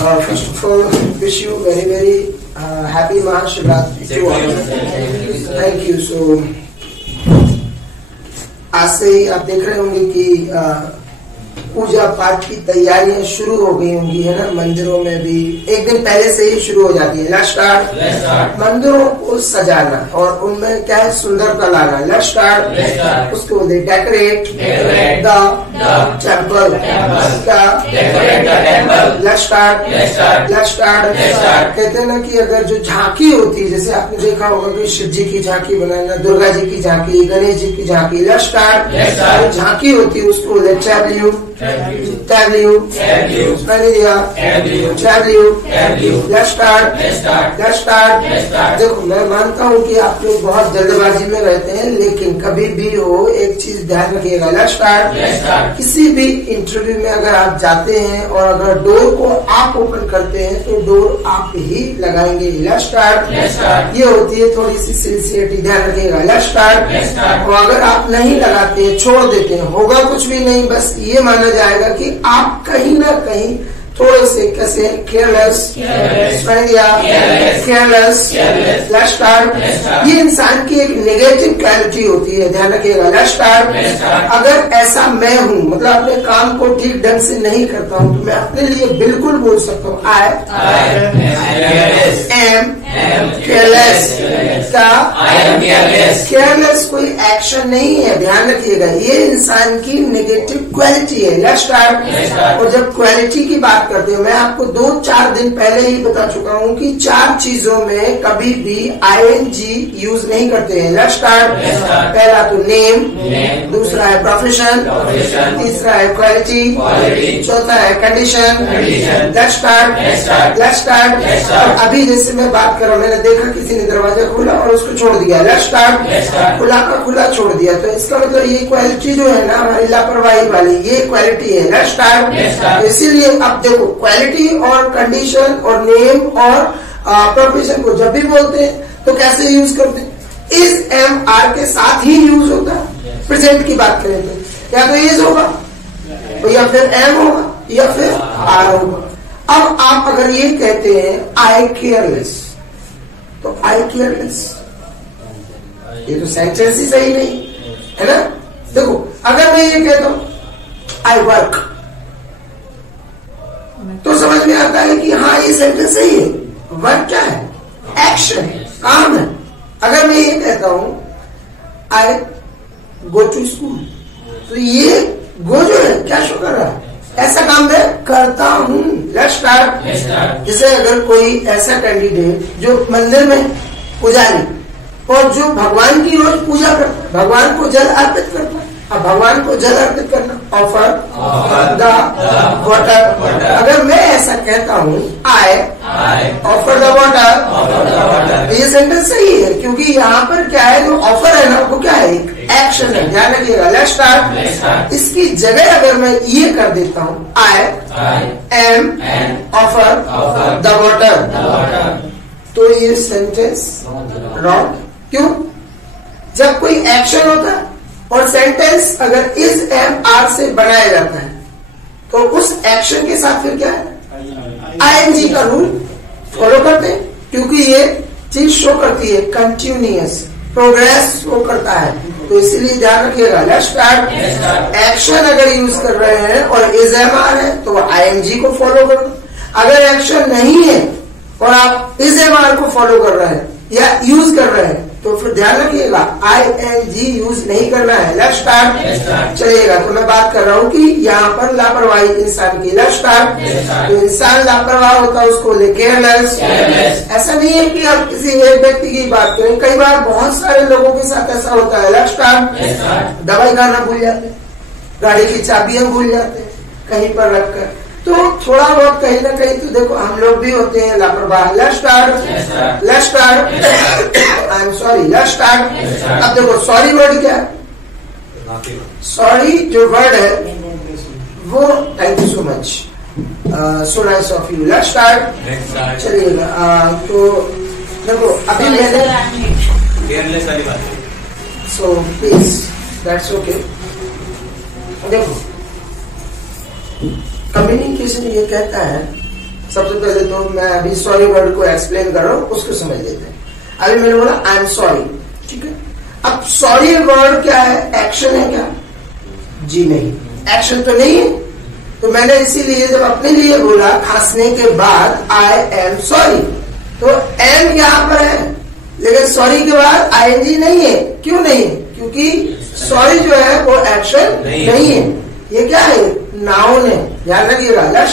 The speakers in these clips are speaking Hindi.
First of all, wish you very happy Mahashivratri to all. Thank you. So, आज से ही आप देख रहे होंगे कि पूजा पाठ की तैयारियां शुरू हो गई होंगी, है ना। मंदिरों में भी एक दिन पहले से ही शुरू हो जाती है। लेट्स स्टार्ट मंदिरों को सजाना और उनमें क्या है, सुंदरता लाना। लेट्स स्टार्ट उसको बोलते हैं decorate the temple. Let's start कहते हैं ना कि अगर जो झांकी होती है, जैसे आपने देखा होगा कि शिव जी की झांकी बनाना, दुर्गा जी की झांकी, गणेश जी की झांकी। लेट्स स्टार्ट झांकी होती है उसको बोलते हैं ट्रैवल्यूट। देखो, मैं मानता हूँ कि आप लोग बहुत जल्दबाजी में रहते हैं, लेकिन कभी भी हो एक चीज ध्यान रखिएगा। लेट्स स्टार्ट किसी भी इंटरव्यू में अगर आप जाते हैं और अगर डोर को आप ओपन करते हैं तो डोर आप ही लगाएंगे। लेट्स स्टार्ट ये होती है थोड़ी सी सिंसियरिटी, ध्यान रखिएगा। लेट्स स्टार्ट और अगर आप नहीं लगाते हैं, छोड़ देते हैं, होगा कुछ भी नहीं, बस ये माना जाएगा कि आप कहीं ना कहीं थोड़े से कैसे केयरलेस। लेट्स स्टार्ट ये इंसान की एक नेगेटिव क्वालिटी होती है, ध्यान रखिएगा। लेट्स स्टार्ट अगर ऐसा मैं हूँ, मतलब अपने काम को ठीक ढंग से नहीं करता हूँ, तो मैं अपने लिए बिल्कुल बोल सकता हूँ आई एम केयरलेस। केयरलेस कोई एक्शन नहीं है, ध्यान रखिएगा। ये इंसान की नेगेटिव क्वालिटी है। लेट्स स्टार्ट और जब क्वालिटी की बात करते हैं, मैं आपको 2-4 दिन पहले ही बता चुका हूँ कि 4 चीजों में कभी भी आईएनजी यूज नहीं करते हैं। लेट्स स्टार्ट पहला तो नेम, दूसरा है प्रोफेशन, तीसरा है क्वालिटी, चौथा है कंडीशन। लेट्स स्टार्ट अभी जैसे मैं बात कर रहा हूँ, मैंने देखा किसी ने दरवाजा खोला और उसको छोड़ दिया। लेट्स स्टार्ट खुला का खुला छोड़ दिया, तो इसका मतलब ये क्वालिटी जो है ना हमारी लापरवाही वाली, ये क्वालिटी है। लेट्स स्टार्ट इसीलिए अब देखो, क्वालिटी और कंडीशन और नेम और प्रोफेशन को जब भी बोलते हैं तो कैसे यूज करते हैं, इज एम आर के साथ ही यूज होता है। प्रेजेंट की बात करें तो या तो इज होगा या फिर एम होगा या फिर आर होगा। अब आप अगर ये कहते हैं आई केयरलेस, तो आई केयरलेस ये तो सेंटेंस ही सही नहीं है ना। देखो, अगर मैं ये कहता हूं आई वर्क, तो समझ में आता है कि हाँ ये सेंटेंस सही है। वर्क क्या है, एक्शन है, काम है। अगर मैं ये कहता हूं आई गो टू स्कूल, तो ये गो जो है क्या शो कर रहा है, ऐसा काम मैं करता हूँ। लेट्स स्टार्ट जैसे अगर कोई ऐसा कैंडिडेट जो मंदिर में पुजारी और जो भगवान की रोज पूजा करता है, भगवान को जल अर्पित करता है। अब भगवान को जल अर्पित करना, ऑफर द वाटर। अगर मैं ऐसा कहता हूँ आई ऑफर द वाटर, ये सेंटेंस सही है, क्योंकि यहाँ पर क्या है, जो ऑफर है ना वो क्या है, एक एक्शन है, ध्यान रखिएगा। लेट्स स्टार्ट इसकी जगह अगर मैं ये कर देता हूँ I am offer the water, तो ये सेंटेंस रॉन्ग। क्यों? जब कोई एक्शन होता है और सेंटेंस अगर इज एम आर से बनाया जाता है, तो उस एक्शन के साथ फिर क्या है, आईएनजी का रूल फॉलो करते हैं, क्योंकि ये चीज शो करती है कंटिन्यूअस प्रोग्रेस शो करता है। तो इसलिए ध्यान रखिएगा। लेट्स स्टार्ट एक्शन अगर यूज कर रहे हैं और इज एम आर है तो आईएनजी को फॉलो करो। अगर एक्शन नहीं है और आप इज एम आर को फॉलो कर रहे हैं या यूज कर रहे हैं, तो फिर ध्यान रखिएगा आईएनजी यूज नहीं करना है। लेट्स स्टार्ट चलिएगा। तो मैं बात कर रहा हूँ कि यहाँ पर लापरवाही इंसान की। लेट्स स्टार्ट तो इंसान लापरवाह होता है, उसको केयरलेस। ऐसा नहीं है कि आप किसी एक व्यक्ति की बात करें, कई बार बहुत सारे लोगों के साथ ऐसा होता है। लेट्स स्टार्ट दवाई खाना भूल जाते हैं, गाड़ी की चाबियां भूल जाते हैं कहीं पर रखकर, तो थोड़ा बहुत कहीं ना कहीं तो देखो हम लोग भी होते हैं लापरवाह। Let's start I am sorry. Let's start अब देखो, सॉरी वर्ड क्या है, सॉरी जो वर्ड है वो, thank you so much, so nice of you. Let's start चलिएगा। तो देखो अभी मैंने केयरलेस वाली बात, सो प्लीज दैट्स ओके। देखो कम्युनिकेशन ये कहता है सबसे पहले तो मैं अभी सॉरी वर्ड को एक्सप्लेन कर रहा हूँ, उसको समझ लेते हैं। अभी मैंने बोला आई एम सॉरी, ठीक है। अब सॉरी वर्ड क्या है? एक्शन है क्या? जी नहीं, एक्शन तो नहीं है। तो मैंने इसीलिए जब अपने लिए बोला खांसने के बाद आई एम सॉरी, तो एम यहां पर है, लेकिन सॉरी के बाद आईएनजी नहीं है। क्यों नहीं? क्योंकि सॉरी जो है वो एक्शन नहीं है, ये क्या है? नाउन है, ध्यान रखिएगा। Let's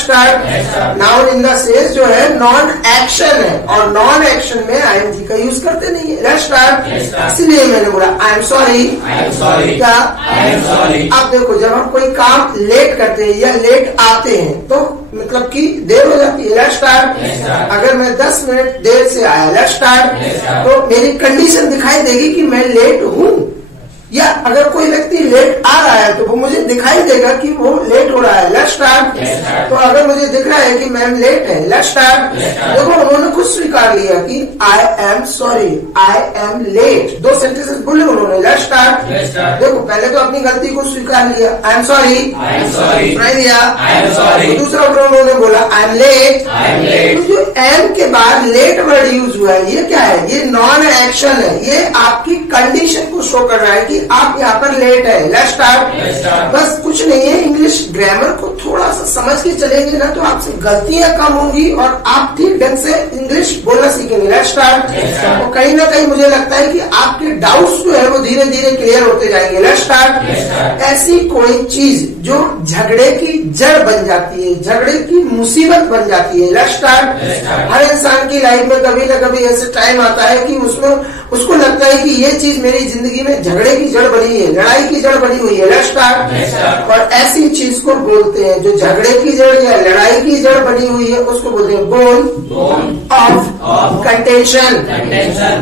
start. Noun in the sense जो है नॉन एक्शन है, और नॉन एक्शन में आईएनजी का यूज करते नहीं है। Let's start. इसलिए मैंने बोला आई एम सॉरी। क्या? अब देखो, जब हम कोई काम लेट करते हैं या लेट आते हैं तो मतलब कि देर हो जाती है। Let's start. अगर मैं 10 मिनट देर से आया, लेट्स स्टार्ट, तो मेरी कंडीशन दिखाई देगी कि मैं लेट हूं। या अगर कोई व्यक्ति लेट आ रहा है तो वो मुझे दिखाई देगा कि वो लेट हो रहा है। Let's start. तो अगर मुझे दिख रहा है कि मैम लेट है, लेट्स स्टार्ट। देखो, उन्होंने खुद स्वीकार लिया कि I am sorry, I am late. 2 sentences बोले उन्होंने। Let's start. देखो, पहले तो अपनी गलती को स्वीकार लिया, आई एम सॉरी, सुनाई दिया। दूसरा उन्होंने बोला आई एम लेट। तो जो एम के बाद लेट वर्ड यूज हुआ है, ये क्या है? ये नॉन एक्शन है, ये आपकी कंडीशन को शो कर रहा है कि आप यहाँ पर लेट है। Let's start. बस कुछ नहीं है, इंग्लिश ग्रामर को थोड़ा सा समझ के चलेंगे ना तो आपसे गलतियां कम होंगी और आप ठीक ढंग से इंग्लिश बोलना सीखेंगे। Let's start. और कहीं ना कहीं मुझे लगता है कि आपके डाउट्स जो है वो धीरे धीरे क्लियर होते जाएंगे। Let's start. ऐसी कोई चीज जो झगड़े की जड़ बन जाती है, झगड़े की मुसीबत बन जाती है। Let's start. हर इंसान की लाइफ में कभी ना कभी ऐसे टाइम आता है कि उसको लगता है कि ये चीज मेरी जिंदगी में झगड़े की जड़ बनी है, लड़ाई की जड़ बनी हुई है। Let's start. और ऐसी चीज को बोलते हैं जो झगड़े की जड़ या लड़ाई की जड़ बनी हुई है, उसको बोलते हैं बोन ऑफ कंटेंशन।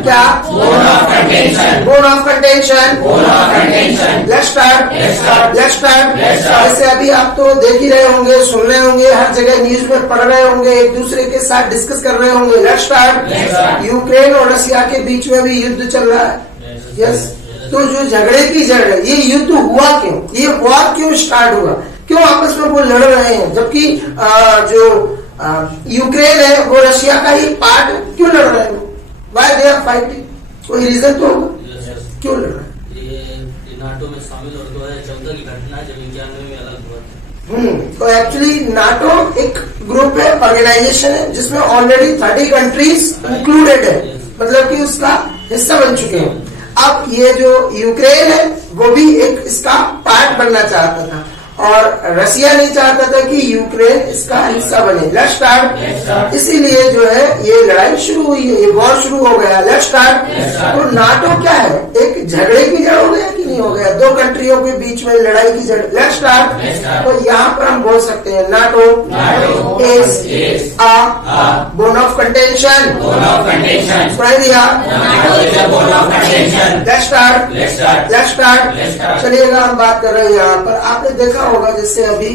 क्या? Bone of contention. Let's start. जैसे अभी आप तो देख ही रहे होंगे, सुन रहे होंगे, हर जगह न्यूज में पढ़ रहे होंगे, एक दूसरे के साथ डिस्कस कर रहे होंगे। Let's start. यूक्रेन और रशिया के बीच में भी युद्ध चल रहा है। यस। तो जो झगड़े की जड़ है, ये युद्ध हुआ क्यों? ये वॉर क्यों स्टार्ट हुआ? क्यों आपस में वो लड़ रहे हैं? जबकि जो यूक्रेन है वो रशिया का ही पार्ट है, क्यों लड़ रहे हैं? Why they are fighting? कोई रीजन तो होगा क्यों लड़ रहे हैं? ये नाटो में शामिल और 2014 की घटना है जब 91 में अलग हुआ था। तो एक्चुअली नाटो एक ग्रुप है, ऑर्गेनाइजेशन है जिसमें ऑलरेडी 30 कंट्रीज इंक्लूडेड है, मतलब कि उसका हिस्सा बन चुके हैं। अब ये जो यूक्रेन है वो भी एक इसका पार्ट बनना चाहता था और रशिया नहीं चाहता था कि यूक्रेन इसका हिस्सा बने। Let's start. इसीलिए जो है ये लड़ाई शुरू हुई है, ये वॉर शुरू हो गया। Let's start. तो नाटो क्या है? एक झगड़े की जड़ हो गया कि नहीं हो गया? 2 कंट्रियों के बीच में लड़ाई की जड़। Let's start. तो यहाँ पर हम बोल सकते हैं NATO is a bone of contention. सुनाई दिया? Let's start. चलिएगा, हम बात कर रहे हैं यहाँ पर। आपने देखा होगा जैसे अभी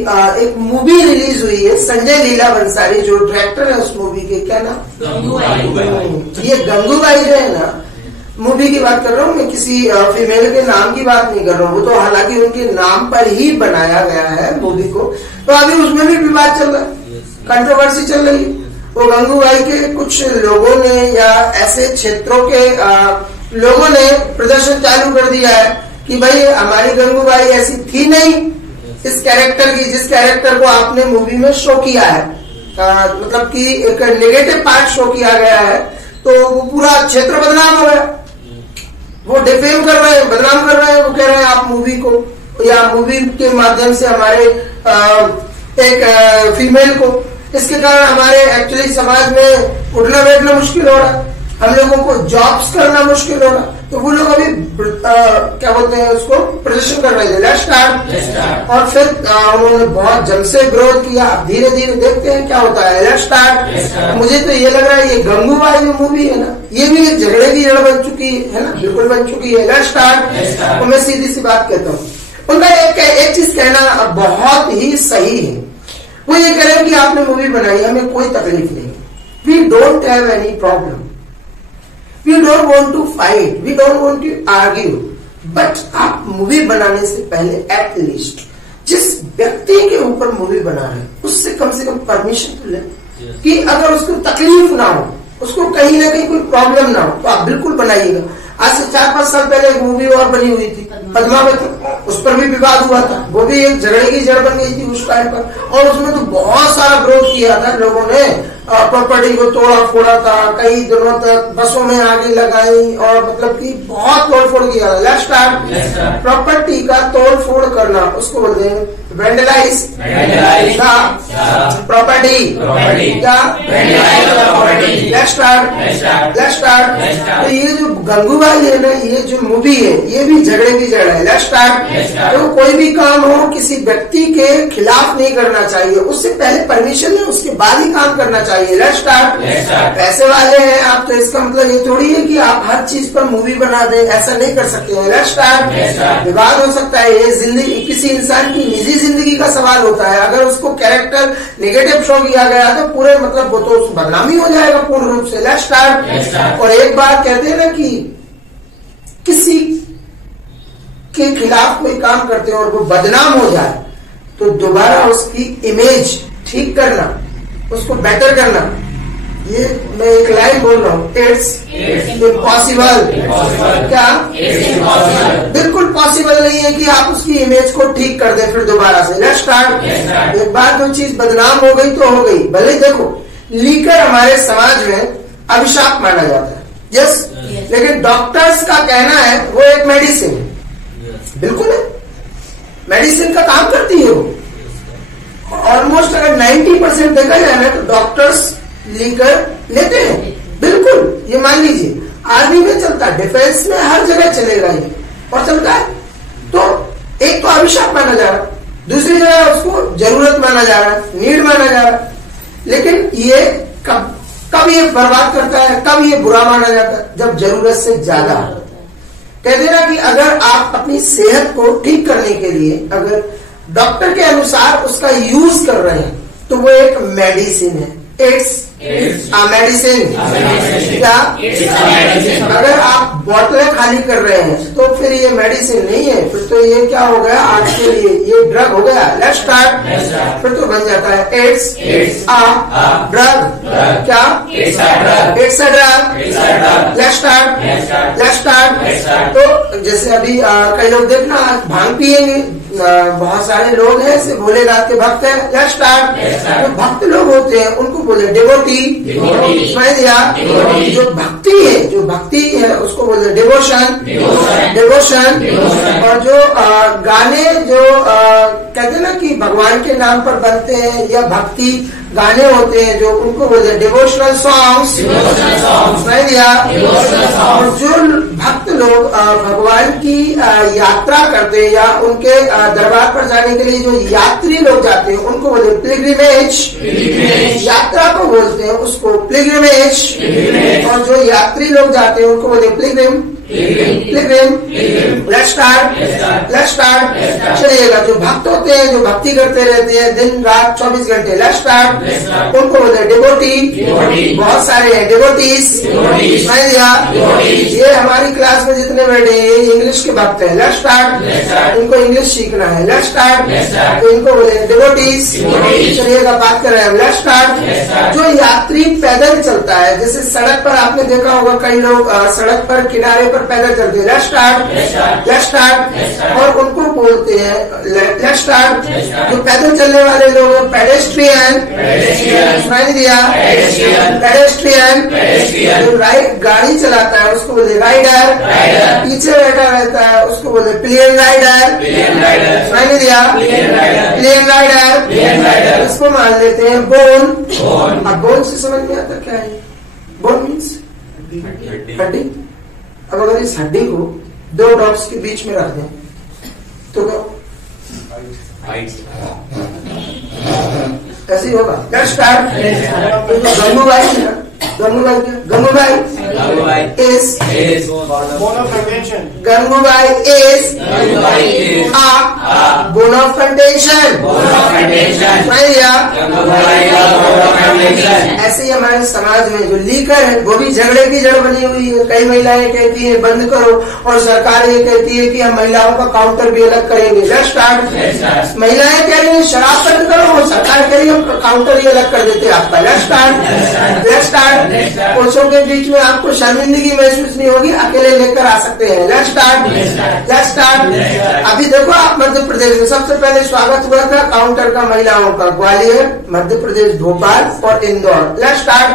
एक मूवी रिलीज हुई है, संजय लीला बंसाली जो डायरेक्टर है उस मूवी के, क्या नाम? गंगूबाई। ये गंगूबाई जो है ना, मूवी की बात कर रहा हूँ मैं, किसी फीमेल के नाम की बात नहीं कर रहा हूँ। वो तो हालांकि उनके नाम पर ही बनाया गया है मूवी को, तो अभी उसमें भी विवाद चल रहा है, कंट्रोवर्सी चल रही है। वो गंगूबाई के कुछ लोगों ने या ऐसे क्षेत्रों के लोगों ने प्रदर्शन चालू कर दिया है कि भाई हमारी गंगूबाई ऐसी थी नहीं, इस कैरेक्टर की, जिस कैरेक्टर को आपने मूवी में शो किया है, मतलब कि एक नेगेटिव पार्ट शो किया गया है, तो वो पूरा क्षेत्र बदनाम हो गया। वो डिफेम कर रहे हैं, बदनाम कर रहे हैं। वो कह रहे हैं आप मूवी को या मूवी के माध्यम से हमारे एक फीमेल को, इसके कारण हमारे एक्चुअली समाज में उठना बैठना मुश्किल हो रहा है, हम लोगों को जॉब्स करना मुश्किल हो रहा है। तो वो लोग अभी क्या बोलते हैं उसको, प्रदर्शन कर रहे थे। Let's start. और फिर उन्होंने बहुत जम से विरोध किया। धीरे धीरे देखते हैं क्या होता है। Let's start. मुझे तो ये लग रहा है ये गंगूबाई जो मूवी है ना, ये भी एक झगड़े की जड़ बन चुकी है ना, बिल्कुल बन चुकी है। Let's start. तो मैं सीधी सी बात कहता हूँ, उनका एक चीज कहना बहुत ही सही है। वो ये कह रहे हैं कि आपने मूवी बनाई, हमें कोई तकलीफ नहीं, we don't have any problem, we don't want to fight, we don't want to argue, but आप मूवी बनाने से पहले एटलीस्ट जिस व्यक्ति के ऊपर मूवी बना है उससे कम से कम परमिशन तो ले कि अगर उसको तकलीफ ना हो, उसको कहीं ना कहीं कोई प्रॉब्लम ना हो तो आप बिल्कुल बनाइएगा। आज से 4-5 साल पहले एक मूवी और बनी हुई थी पद्मावती, उस पर भी विवाद हुआ था, वो भी एक झगड़े की जड़ बन गई थी उस टाइम पर, और उसमें तो बहुत सारा विरोध किया था लोगों ने, प्रॉपर्टी को तोड़ा फोड़ा था, कई दिनों तक बसों में आगे लगाई और मतलब कि बहुत तोड़ फोड़ किया। Let's start. प्रॉपर्टी का तोड़ फोड़ करना उसको बोलते हैं वेंडलाइज प्रॉपर्टी क्या। Let's start. तो ये जो गंगूबाई है ना, ये जो मूवी है ये भी झगड़े की जड़ है। Let's start. तो कोई भी काम हो किसी व्यक्ति के खिलाफ नहीं करना चाहिए, उससे पहले परमिशन ले उसके बाद ही काम करना चाहिए। Let's start. पैसे वाले हैं आप तो इसका मतलब ये थोड़ी है कि आप हर चीज पर मूवी बना दें, ऐसा नहीं कर सकते हैं। Let's start. विवाद हो सकता है, ये जिंदगी किसी इंसान की निजी जिंदगी का सवाल होता है, अगर उसको कैरेक्टर नेगेटिव शो किया गया तो पूरे मतलब वो तो बदनामी हो जाएगा पूर्ण रूप से। Let's start. और एक बात कहते हैं ना कि किसी के खिलाफ कोई काम करते हैं और वो बदनाम हो जाए तो दोबारा उसकी इमेज ठीक करना, उसको बेटर करना, ये मैं एक लाइन बोल रहा हूँ, इट्स इम्पॉसिबल। क्या बिल्कुल पॉसिबल नहीं है कि आप उसकी इमेज को ठीक कर दें फिर दोबारा से। Let's start. एक बार जो चीज बदनाम हो गई तो हो गई। भले देखो लीकर हमारे समाज में अभिशाप माना जाता है, यस, लेकिन डॉक्टर्स का कहना है वो एक मेडिसिन है। बिल्कुल है, मेडिसिन का काम करती है वो। ऑलमोस्ट अगर 90% देखा जाए ना तो डॉक्टर्स लीकर लेते हैं, बिल्कुल ये मान लीजिए। आर्मी में चलता है, डिफेंस में हर जगह चलेगा ये और चलता है। तो एक तो अभिशाप माना जा रहा है, दूसरी जगह उसको जरूरत माना जा रहा है, नीड माना जा रहा है। लेकिन ये कब ये बर्बाद करता है, कब ये बुरा माना जाता है, जब जरूरत से ज्यादा। कहते ना कि अगर आप अपनी सेहत को ठीक करने के लिए अगर डॉक्टर के अनुसार उसका यूज कर रहे हैं तो वो एक मेडिसिन है। It's medicine. क्या अगर आप बोतलें खाली कर रहे हैं तो फिर ये मेडिसिन नहीं है, फिर तो ये क्या हो गया आज के लिए, ये ड्रग हो गया। Let's start. फिर तो बन जाता है इट्स अ ड्रग। क्या it's a drug. Let's start. तो जैसे अभी कई लोग देखना भांग पिएंगे, बहुत सारे लोग हैं ऐसे भोले रात के भक्त हैं। Let's start. जो भक्त लोग होते हैं उनको बोले डिवोटी। समझ दिया। जो भक्ति है उसको बोले डिवोशन। और जो गाने जो कहते हैं ना कि भगवान के नाम पर बनते हैं या भक्ति गाने होते हैं जो, उनको बोलते डिवोशनल सॉन्ग्स। समझ दिया। और जो भक्त लोग भगवान की यात्रा करते हैं या उनके दरबार पर जाने के लिए जो यात्री लोग जाते हैं उनको बोलते पिलग्रिमेज। यात्रा को बोलते हैं उसको पिलग्रिमेज। और जो यात्री लोग जाते हैं उनको बोलते पिलग्रिम। Let's start. चलिएगा। जो भक्त होते हैं जो भक्ति करते रहते हैं दिन रात 24 घंटे, लेट्स स्टार्ट, उनको बोलते हैं डिवोटी। बहुत सारे हैं डिवोटीज। ये हमारी क्लास में जितने बैठे हैं ये इंग्लिश के भक्त हैं। Let's start. इनको इंग्लिश सीखना है। Let's start. तो इनको बोलते हैं डिवोटीज। चलिएगा बात कर रहे हैं। Let's start. जो यात्री पैदल चलता है, जैसे सड़क पर आपने देखा होगा कई लोग सड़क पर किनारे पर पैदल चलते हैं। Let's start. और उनको बोलते हैं लेट्स स्टार्ट। जो पैदल चलने वाले लोग हैं पेडेस्ट्रियन। सुनाई दिया। पेडेस्ट्रियन। जो गाड़ी चलाता है उसको बोलते राइडर। पीछे बैठा रहता है उसको बोलते प्लेन राइडर। सुनाई दिया। Plane rider. इसको मान लेते हैं बोन। अब बोन से समझ में आता क्या है? बोन मीन्स हड्डी। अब अगर इस हड्डी को दो डॉट्स के बीच में रख दें तो ऐसे ही होगा। Let's start. गंगूबाई है ना, Gangubai is bone of contention. Gangubai is a bone of contention। ऐसे ही हमारे समाज में जो लीकर है वो भी झगड़े की जड़ बनी हुई है। कई महिलाएं कहती है बंद करो, और सरकार ये कहती है कि हम महिलाओं का काउंटर भी अलग करेंगे। Let's start. महिलाएं कह रही है शराब बंद करो, और सरकार कह रही है हम काउंटर ही अलग कर देते हैं आपका। Let's start. Let's start. पुरुषों के बीच में आपको शर्मिंदगी महसूस नहीं होगी, अकेले लेकर आ सकते हैं। Let's start. Let's start. अभी देखो आप मध्य प्रदेश में सबसे पहले स्वागत हुआ था काउंटर का महिलाओं का, ग्वालियर, मध्य प्रदेश, भोपाल और इंदौर। Let's start.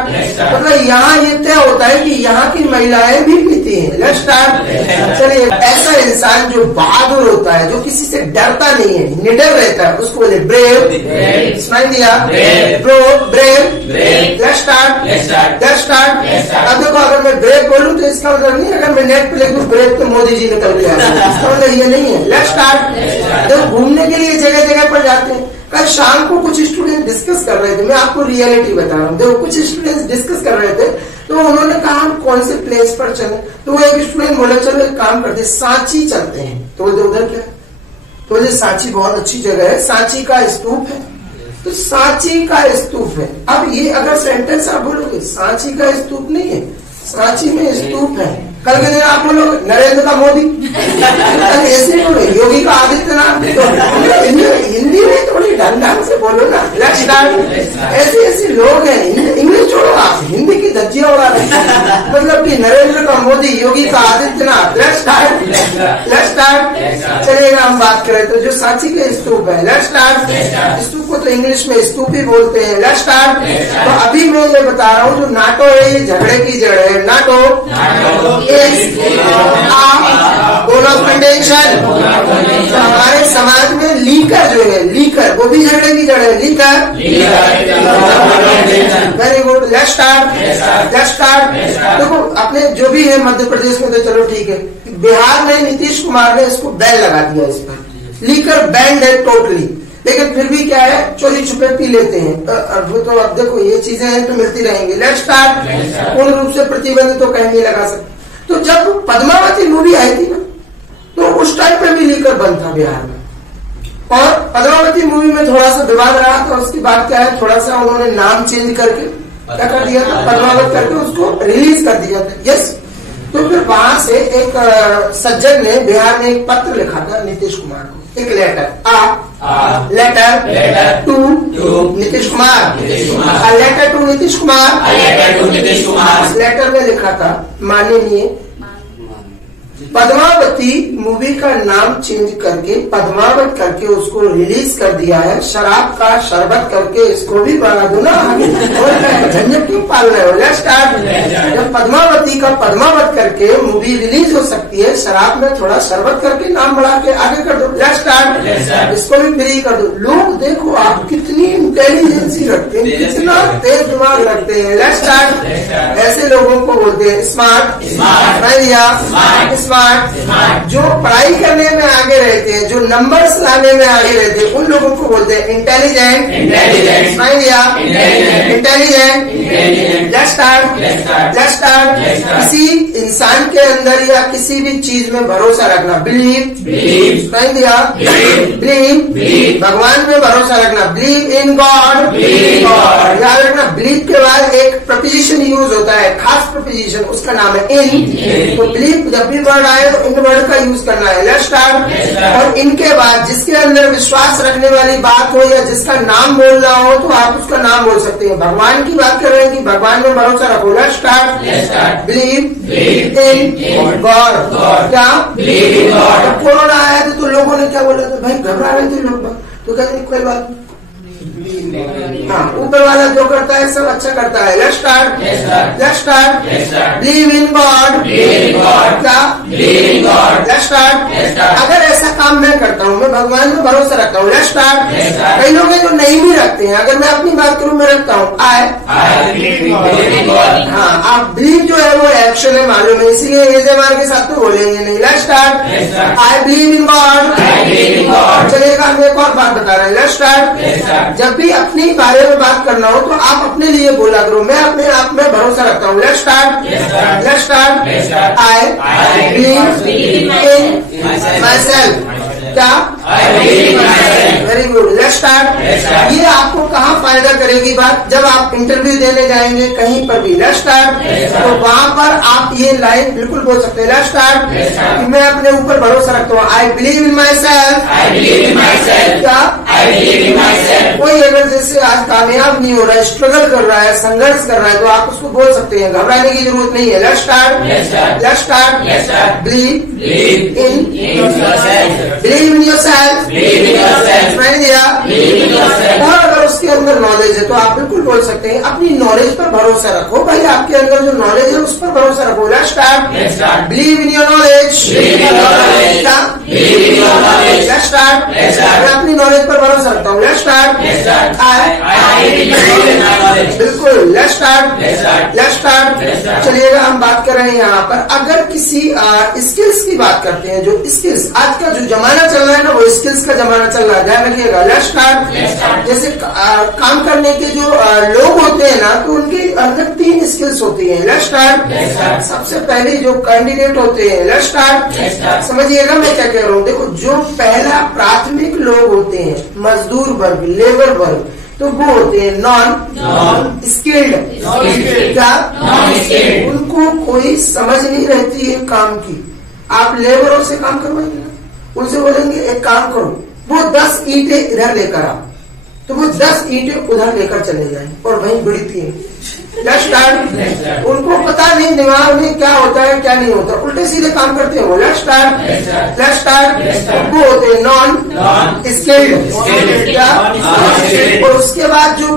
मतलब यहाँ ये तय होता है कि यहाँ की महिलाएं भी पीती हैं। Let's start. चलिए, ऐसा इंसान जो बहादुर होता है, जो किसी से डरता नहीं है, निडर रहता है, उसको बोले ब्रेव। सुनाई दिया? Brave. Let's start. Let's start. अब देखो, अगर मैं ब्रेव बोलूं तो इसका मतलब नहीं अगर मैं नेट पे लिख दूं ब्रेव तो मोदी जी निकल के आ रहे हैं, इसका मतलब ये नहीं है। Let's start. जब घूमने के लिए जगह जगह पर जाते हैं, कल शाम को कुछ स्टूडेंट डिस्कस कर रहे थे, मैं आपको रियलिटी बता रहा हूँ, देखो कुछ स्टूडेंट्स डिस्कस कर रहे थे, तो उन्होंने कहा हम कौन से प्लेस पर चले, तो वो एक स्टूडेंट बोला चलो एक काम करते सांची चलते हैं। तो उधर क्या, तो सांची बहुत अच्छी जगह है, सांची का स्तूप है, तो सांची का स्तूप है। अब ये अगर सेंटेंस आप बोलोगे सांची का स्तूप नहीं है, सांची में स्तूप है, कल के दिन आप बोलोगे नरेंद्र का मोदी, ऐसे बोलो योगी का आदित्यनाथ, तो हिंदी में थोड़ी ढंग से बोलो ना। Let's start. ऐसे लोग हैं, इंग्लिश छोड़ो आप, हिंदी की धज्जियां उड़ा रहे हैं, मतलब कि नरेंद्र का मोदी, योगी का Adityanath. Let's start. Let's start. चलिएगा, हम बात करें तो जो सांची के स्तूप है, लेट्स स्टार्ट। स्तूप को तो इंग्लिश में स्तूप ही बोलते हैं। Let's start. तो अभी मैं ये बता रहा हूँ जो नाटो है ये झगड़े की जड़ है। NATO goal of contention. तो हमारे समाज में लीकर जो है, लीकर वो भी झगड़े की जड़ है। Liquor. Very good. Let's start. Let's start. देखो अपने जो भी है मध्य प्रदेश में, तो चलो ठीक है, बिहार में नीतीश कुमार ने इसको बैन लगा दिया, इस पर लीकर बैंड है टोटली, लेकिन फिर भी क्या है चोरी छुपे पी लेते हैं। तो अब देखो ये चीजें हैं तो मिलती रहेंगी। Let's start. पूर्ण रूप से प्रतिबंध तो कहीं नहीं लगा सकते। तो जब पद्मावती मूवी आई थी ना, तो उस टाइम पे भी लीकर बंद था बिहार में, और पद्मावती मूवी में थोड़ा सा विवाद रहा था। उसके बाद क्या है, थोड़ा सा उन्होंने नाम चेंज करके क्या कर दिया था, पद्मावत करके उसको रिलीज कर दिया था। यस। तो फिर वहां से एक सज्जन ने बिहार में एक पत्र लिखा था नीतीश कुमार को, एक letter, letter to Nitish Kumar, letter to Nitish Kumar. Letter में लिखा था माननीय पद्मावती मूवी का नाम चेंज करके पद्मावत करके उसको रिलीज कर दिया है, शराब का शरबत करके इसको भी बढ़ा दो ना, झंझट क्यों पाल रहे हो। Let's start. जब पद्मावती का पद्मावत करके मूवी रिलीज हो सकती है, शराब में थोड़ा शरबत करके नाम बढ़ा के आगे कर दो। Let's start. इसको भी फ्री कर दो। लोग देखो आप कितनी इंटेलिजेंसी रखते हैं, कितना तेज दिमाग रखते हैं। Let's start. ऐसे लोगों को बोलते हैं स्मार्ट। स्मार्ट। जो पढ़ाई करने में आगे रहते हैं, जो नंबर्स लाने में आगे रहते हैं, उन लोगों को बोलते हैं intelligent. Intelligent. Let's start. Let's start. किसी इंसान के अंदर या किसी भी चीज में भरोसा रखना, बिलीव। बिलीव। भगवान में भरोसा रखना, बिलीव इन गॉड। याद रखना, बिलीव के बाद एक प्रपोजिशन यूज होता है, खास प्रपोजिशन, उसका नाम है इन। तो बिलीव जब भी वर्ड आए तो इन वर्ड का यूज करना है। Let's start. और इनके बाद जिसके अंदर विश्वास रखने वाली बात हो या जिसका नाम बोलना हो तो आप उसका नाम बोल सकते हैं। भगवान की बात कर रहे हैं कि भगवान में भरोसा रखो। Let's start. Believe in God. क्या? जब कोरोना आया था तो लोगों ने क्या बोला था, भाई घबरा रहे थे लोग, तो कहते कोई बात, हाँ ऊपर वाला जो करता है सब अच्छा करता है। Let's start. Let's start. Believe in God. क्या? Let's start. अगर ऐसा काम मैं करता हूँ, मैं भगवान में भरोसा रखता हूँ। Let's start. कई लोग हैं जो नहीं भी रखते हैं, अगर मैं अपनी बात करूँ मैं रखता हूँ हाँ आप बिलीव जो है वो एक्शन है, मालूम है, इसीलिए एजेमार के साथ तो बोलेंगे नहीं। Let's start. I believe in God. चलेगा, हम एक और बात बता रहे हैं। Let's start. जब भी अपनी बारे में बात करना हो तो आप अपने लिए बोला करो, मैं अपने आप में भरोसा रखता हूँ। Let's start. Let's start. I believe in myself. क्या? Very good, let's start. ये आपको कहाँ फायदा करेगी बात, जब आप इंटरव्यू देने जाएंगे कहीं पर भी, लेट्स स्टार्ट, तो वहां पर आप ये लाइन बिल्कुल बोल सकते हैं, लेट्स स्टार्ट, कि मैं अपने ऊपर भरोसा रखता हूँ, आई बिलीव इन माई सेल्फ। क्या कोई अगर जैसे आज कामयाब नहीं हो रहा है, स्ट्रगल कर रहा है, संघर्ष कर रहा है, तो आप उसको बोल सकते हैं, घबराने की जरूरत नहीं है, let's start, let's start, believe in yourself, समझ लिया। और अगर उसके अंदर नॉलेज है तो आप बिल्कुल बोल सकते हैं अपनी नॉलेज पर भरोसा रखो, भाई आपके अंदर जो नॉलेज है उस पर भरोसा रखो, let's start, believe in your knowledge, let's start, मैं अपनी नॉलेज पर भरोसा रखता हूँ, लेट्स स्टार्ट, बिल्कुल, लेट्स स्टार्ट। चलिएगा हम बात कर रहे हैं यहाँ पर, अगर किसी स्किल्स की बात करते हैं, जो स्किल्स आज का जो जमाना चल रहा है ना, वो स्किल्स का जमाना चल रहा है, ध्यान रखिएगा, लेट्स स्टार्ट। जैसे काम करने के जो लोग होते हैं ना, तो उनके अंदर 3 स्किल्स होती हैं, लेट्स स्टार्ट। सबसे पहले जो कैंडिडेट होते हैं, लेट्स स्टार्ट, समझिएगा मैं क्या कह रहा हूँ, देखो जो पहला प्राथमिक लोग होते हैं, मजदूर वर्ग, लेबर वर्ग, तो वो होते हैं नॉन स्किल्ड। क्या उनको कोई समझ नहीं रहती है काम की, आप लेबरों से काम करवाएंगे ना, उनसे बोलेंगे एक काम करो, वो 10 ईंटें इधर लेकर आओ, तो वो 10 ईंटें उधर लेकर चले जाएंगे और वहीं बिड़ती हैं, लेट्स स्टार्ट। उनको पता नहीं दिमाग में क्या होता है क्या नहीं होता, उल्टे सीधे काम करते हैं वो, लेट्स स्टार्ट। वो होते हैं नॉन स्किल्ड। और उसके बाद जो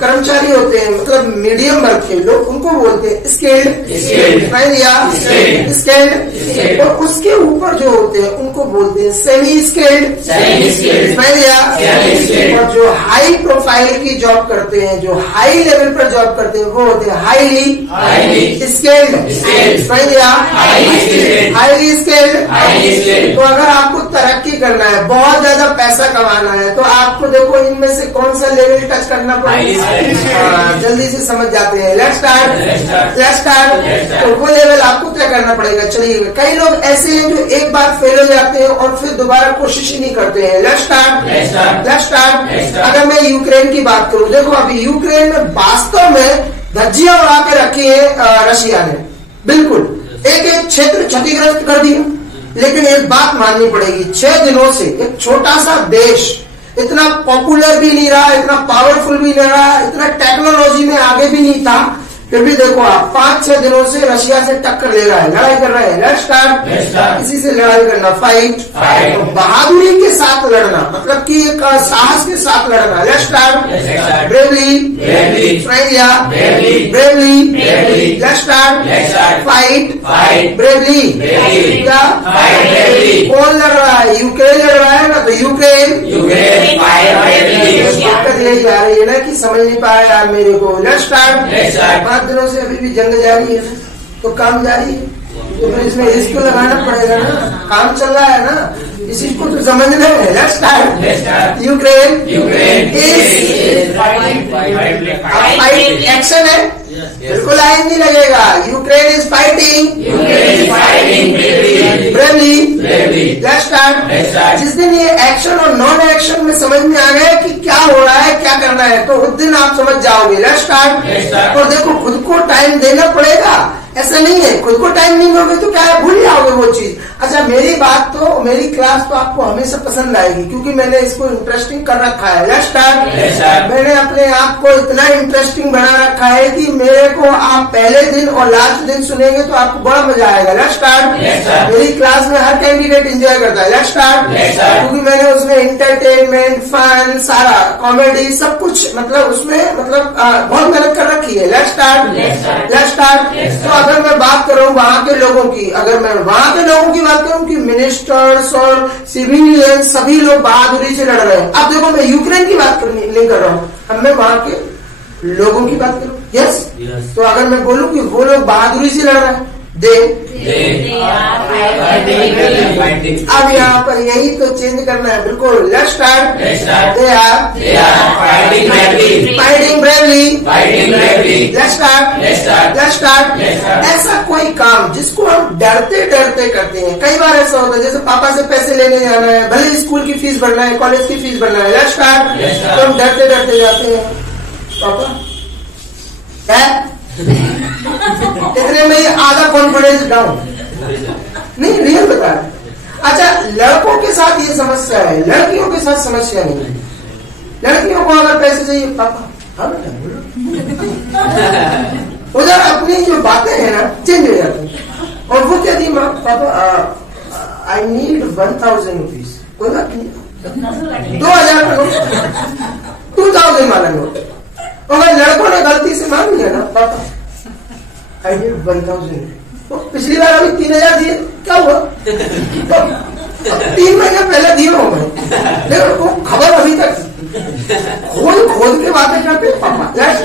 कर्मचारी होते हैं, मतलब मीडियम वर्ग के लोग, उनको बोलते हैं स्किल्ड, स्किल्ड। और उसके ऊपर जो होते हैं उनको बोलते हैं सेमी स्किल्ड। और जो हाई प्रोफाइल की जॉब करते हैं, जो हाई लेवल पर जॉब करते हैं, वो होते हैं हाईली स्किल्ड। Highly skilled. तो अगर आपको तरक्की करना है, बहुत ज्यादा पैसा कमाना है, तो आपको देखो इनमें से कौन सा लेवल टच करना पड़ेगा, जल्दी से समझ जाते हैं, लेट्स स्टार्ट। तो वो लेवल आपको क्या करना पड़ेगा, चलिए। कई लोग ऐसे हैं जो एक बार फेल हो जाते हैं और फिर दोबारा कोशिश ही नहीं करते हैं, लेट्स स्टार्ट। अगर मैं यूक्रेन की बात करूं, देखो अभी यूक्रेन में वास्तव में धज्जियां उड़ा के रखी है रशिया ने, बिल्कुल एक क्षेत्र क्षतिग्रस्त कर दिया। लेकिन एक बात माननी पड़ेगी, 6 दिनों से एक छोटा सा देश इतना पॉपुलर भी नहीं रहा, इतना पावरफुल भी नहीं रहा, इतना टेक्नोलॉजी में आगे भी नहीं था, फिर भी देखो आप 5-6 दिनों से रशिया से टक्कर ले रहा है, लड़ाई कर रहा है, लेट्स स्टार्ट। इसी से लड़ाई करना, फाइट। तो बहादुरी के साथ लड़ना, मतलब कि एक साहस के साथ लड़ना, let's start. Bravely, let's start. Fight, bravely. क्या कौन लड़ रहा है, यूक्रेन लड़ रहा है ना, तो यूक्रेन यही जा रही है ना कि समझ नहीं पाया यार मेरे को, लेट्स स्टार्ट। 5 दिनों से अभी भी जंग जारी है, तो काम जारी है, तो फिर इसमें रिस्क लगाना पड़ेगा ना, काम चल रहा है ना, इसी को तो समझना है, let's start. Ukraine fight action है, बिल्कुल लाइन नहीं लगेगा, Ukraine is fighting bravely, let's start. जिस दिन ये एक्शन और नॉन एक्शन में समझ में आ गया कि क्या हो रहा है, क्या करना है, तो उस दिन आप समझ जाओगे, लेट्स स्टार्ट। और देखो खुद को टाइम देना पड़ेगा, ऐसा नहीं है खुद को टाइम नहीं दोगे तो क्या है, भूल जाओगे वो चीज। अच्छा मेरी बात तो, मेरी क्लास तो आपको हमेशा पसंद आएगी क्योंकि मैंने इसको इंटरेस्टिंग कर रखा है, लेट्स स्टार्ट। मैंने अपने आप को इतना इंटरेस्टिंग बना रखा है कि मेरे को आप पहले दिन और लास्ट दिन सुनेंगे तो आपको बड़ा मजा आएगा, लेट्स स्टार्ट। मेरी क्लास में हर कैंडिडेट एंजॉय करता है, लेट्स स्टार्ट, क्योंकि मैंने उसमें इंटरटेनमेंट, फन, सारा कॉमेडी सब कुछ, मतलब उसमें मतलब बहुत मेहनत कर रखी है, लेट्स स्टार्ट। तो अगर मैं बात करूं वहां के लोगों की, अगर मैं वहां के लोगों की बात करूं कि मिनिस्टर्स और सिविलियन सभी लोग बहादुरी से लड़ रहे हैं। अब देखो मैं यूक्रेन की बात नहीं कर रहा हूं, अब मैं वहां के लोगों की बात करूं, यस। तो अगर मैं बोलूं कि वो लोग बहादुरी से लड़ रहे हैं, अब यहाँ पर यही तो चेंज करना है, बिल्कुल, let's start. They are fighting bravely, let's start. ऐसा कोई काम जिसको हम डरते डरते करते हैं, कई बार ऐसा होता है जैसे पापा से पैसे लेने जाना है, भले स्कूल की फीस भरना है, कॉलेज की फीस भरना है, लेट्स स्टार्ट, तो हम डरते डरते जाते हैं, पापा क्या इतने में ही आधा कॉन्फिडेंस डाउन। नहीं, रियल बता रहे। अच्छा, लड़कों के साथ ये समस्या है, लड़कियों के साथ समस्या नहीं है। लड़कियों को अगर पैसे चाहिए, पापा हाँ बेटा उधर अपनी जो बातें हैं ना चेंज हो जाती हैं, और वो कहती है पापा आई नीड 1000 रुपीज, कोई बात नहीं 2000 का नोट, 2000 वाला नोट। अगर लड़कों ने गलती से मांग लिया ना, पापा आई नीड 1000, तो पिछली बार अभी 3000 दिए, क्या हुआ? तो 3 महीने पहले दिए हो गए, लेकिन वो खबर अभी तक खोद के बातें करते। पापा लेट्स